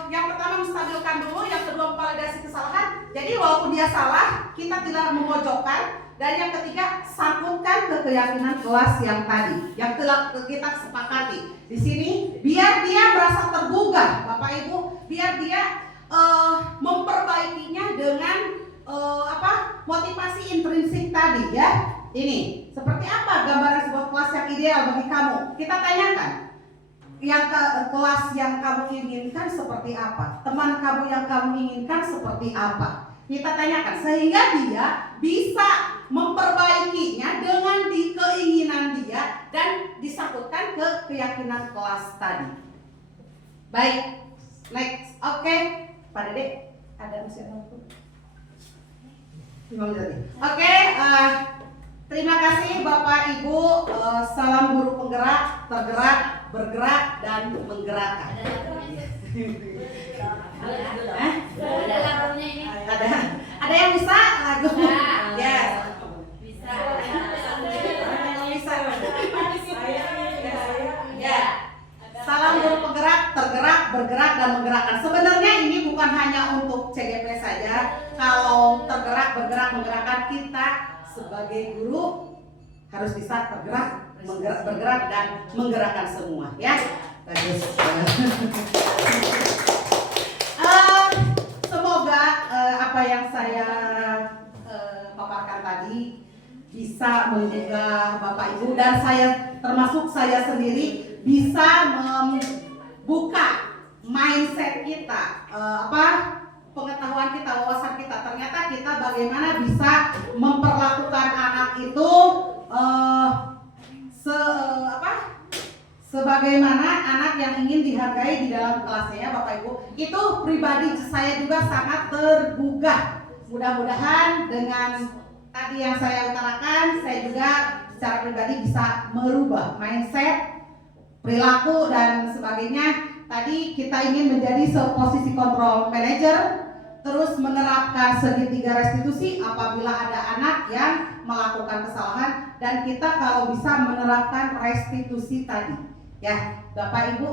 yang pertama menstabilkan dulu, yang kedua memvalidasi kesalahan. Jadi walaupun dia salah, kita tidak memojokkan. Dan yang ketiga, sangkutkan ke keyakinan kelas yang tadi, yang telah kita sepakati. Di sini, biar dia merasa tergugah, Bapak Ibu, biar dia memperbaikinya dengan motivasi intrinsik tadi ya. Ini, seperti apa gambaran sebuah kelas yang ideal bagi kamu? Kita tanyakan. Yang kelas yang kamu inginkan seperti apa? Teman kamu yang kamu inginkan seperti apa? Kita tanyakan sehingga dia bisa memperbaikinya dengan keinginan dia dan disangkutkan ke keyakinan kelas tadi. Baik, next. Oke, Pak Dede, ada usia waktu? 5 menit lagi. Oke, terima kasih Bapak Ibu. Salam guru penggerak, tergerak, bergerak dan menggerakkan. Ada lagunya ini. Ada yang bisa lagu? Bisa. Yes. Bisa. kalau menggerakkan kita sebagai guru harus bisa bergerak dan menggerakkan semua ya. Bagus. Semoga apa yang saya paparkan tadi bisa menggugah Bapak Ibu dan saya termasuk saya sendiri bisa membuka mindset kita, pengetahuan kita, wawasan kita. Ternyata kita bagaimana bisa memperlakukan anak itu sebagaimana anak yang ingin dihargai di dalam kelasnya, Bapak Ibu. Itu pribadi saya juga sangat tergugah. Mudah-mudahan dengan tadi yang saya utarakan, saya juga secara pribadi bisa merubah mindset, perilaku dan sebagainya. Tadi kita ingin menjadi posisi control manager, terus menerapkan segitiga restitusi apabila ada anak yang melakukan kesalahan, dan kita kalau bisa menerapkan restitusi tadi. Ya, Bapak Ibu.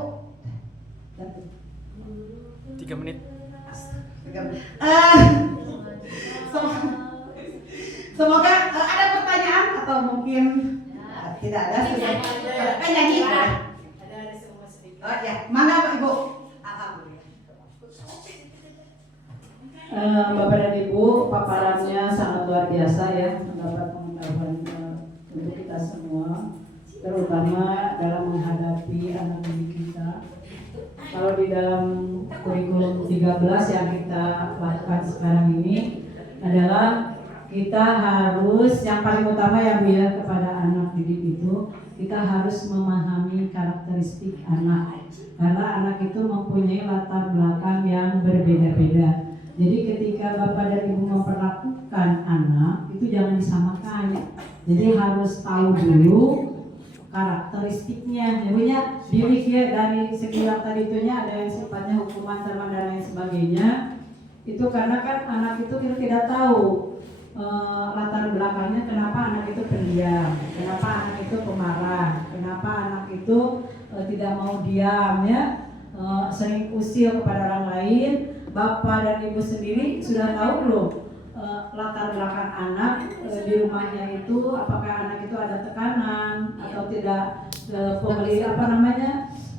3 menit. Semoga ada pertanyaan atau mungkin tidak ada. Nyanyi. Oh ya, mana Pak Ibu? Bapak dan Ibu, paparannya sangat luar biasa ya, mendapat pengetahuan untuk kita semua, terutama dalam menghadapi anak didik kita. Kalau di dalam kurikulum 13 yang kita lakukan sekarang ini adalah kita harus, yang paling utama ya Bu ya, kepada anak didik itu kita harus memahami karakteristik anak, karena anak itu mempunyai latar belakang yang berbeda-beda. Jadi ketika Bapak dan Ibu memperlakukan anak itu jangan disamakan. Jadi harus tahu dulu karakteristiknya. Jadinya pilih ya, dari segi yang tadi itunya ada yang sifatnya hukuman terman dan lain sebagainya. Itu karena kan anak itu kita tidak tahu latar belakangnya, kenapa anak itu pendiam, kenapa anak itu pemarah, kenapa anak itu tidak mau diam ya, sering usil kepada orang lain. Bapak dan Ibu sendiri sudah tahu belum latar belakang anak di rumahnya itu, apakah anak itu ada tekanan atau tidak,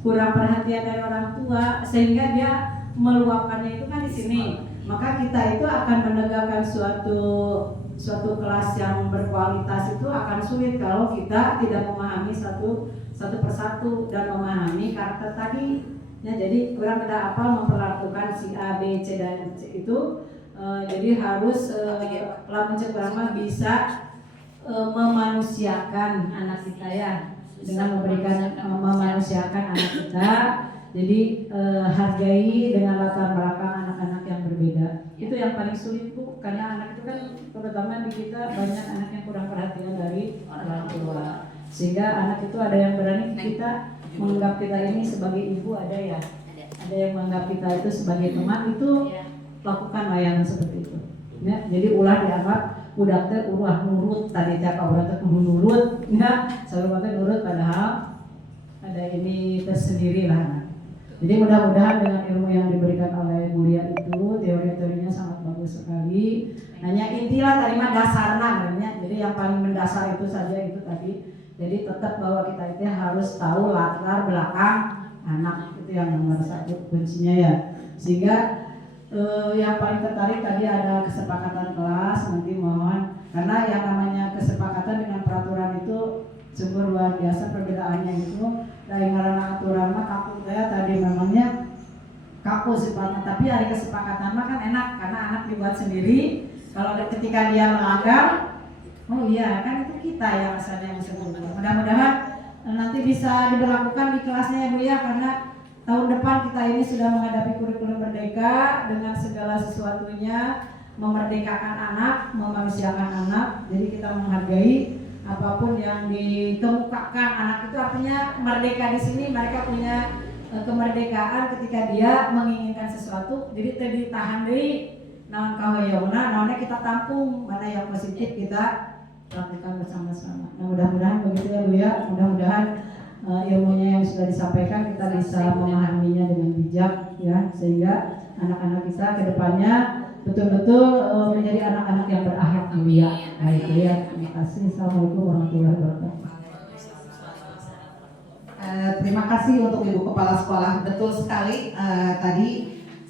kurang perhatian dari orang tua sehingga dia meluapkannya itu kan di sini. Maka kita itu akan menegakkan suatu kelas yang berkualitas itu akan sulit kalau kita tidak memahami satu persatu dan memahami karakter tadi. Ya, jadi kurang kita apal memperlakukan si A, B, C dan C itu. Jadi harus lama bisa memanusiakan anak kita ya, dengan memberikan memanusiakan anak kita. Jadi hargai dengan latar belakang anak-anak yang berbeda. Itu yang paling sulit Bu, karena anak itu kan terutama di kita banyak anak yang kurang perhatian dari orang tua. Sehingga anak itu ada yang berani kita menganggap kita ini sebagai ibu, ada ya. Ada yang menganggap kita itu sebagai teman, itu lakukan layanan seperti itu. Ya, jadi ulah dianggap udah teh ulah nurut tadi cakap udah teh nurut, ya, selalu teh nurut padahal ada ini tersendiri lah. Jadi mudah-mudahan dengan ilmu yang diberikan oleh Bulia itu, teori-teorinya sangat bagus sekali. Hanya intilah tadi mah dasarnya, jadi yang paling mendasar itu saja itu tadi. Jadi tetap bahwa kita itu harus tahu latar belakang anak, itu yang nomor satu kuncinya ya. Sehingga yang paling tertarik tadi ada kesepakatan kelas, nanti mohon, karena yang namanya kesepakatan dengan peraturan itu sungguh luar biasa perbedaannya itu. Dari karena aturan mah kaku saya tadi memangnya kaku sifatnya, tapi hari kesepakatan mah kan enak karena anak dibuat sendiri. Kalau ketika dia melanggar, oh iya kan itu kita yang asalnya yang bisa berubah. Mudah-mudahan nanti bisa diberlakukan di kelasnya ya Bu ya, karena tahun depan kita ini sudah menghadapi kurikulum merdeka dengan segala sesuatunya, memerdekakan anak, memanusiakan anak. Jadi kita menghargai apapun yang dikemukakan anak itu, artinya merdeka di sini mereka punya kemerdekaan ketika dia menginginkan sesuatu. Jadi tidak ditahan dari naon kahoyauna, naonnya kita tampung, mana yang positif kita lakukan bersama-sama. Nah, mudah-mudahan begitu ya Bu ya. Mudah-mudahan ilmunya yang sudah disampaikan kita bisa memahaminya dengan bijak ya, sehingga anak-anak kita ke depannya betul-betul menjadi anak-anak yang berakhlak mulia. Nah itu ya, terima kasih. Assalamualaikum warahmatullahi wabarakatuh. Terima kasih untuk Ibu Kepala Sekolah. Betul sekali tadi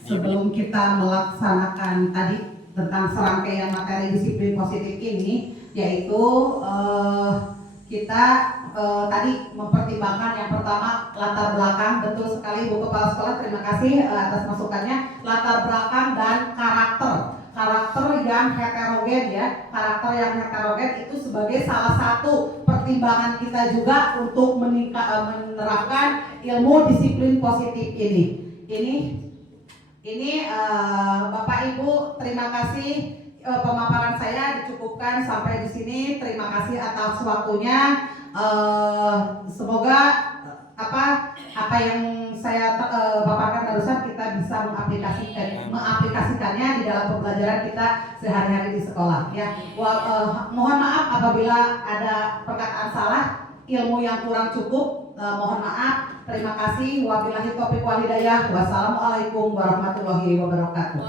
sebelum kita melaksanakan tadi tentang serangkaian materi disiplin positif ini, yaitu kita tadi mempertimbangkan yang pertama latar belakang. Betul sekali Ibu Kepala Sekolah, terima kasih atas masukannya. Latar belakang dan karakter yang heterogen ya, karakter yang heterogen itu sebagai salah satu pertimbangan kita juga untuk menerapkan ilmu disiplin positif ini. Ini Bapak Ibu, terima kasih. Pemaparan saya dicukupkan sampai di sini. Terima kasih atas waktunya. Semoga apa yang saya paparkan barusan kita bisa mengaplikasikannya di dalam pembelajaran kita sehari-hari di sekolah. Ya, mohon maaf apabila ada perkataan salah, ilmu yang kurang cukup. Mohon maaf. Terima kasih. Wabillahi taufiq wal hidayah. Wassalamualaikum warahmatullahi wabarakatuh.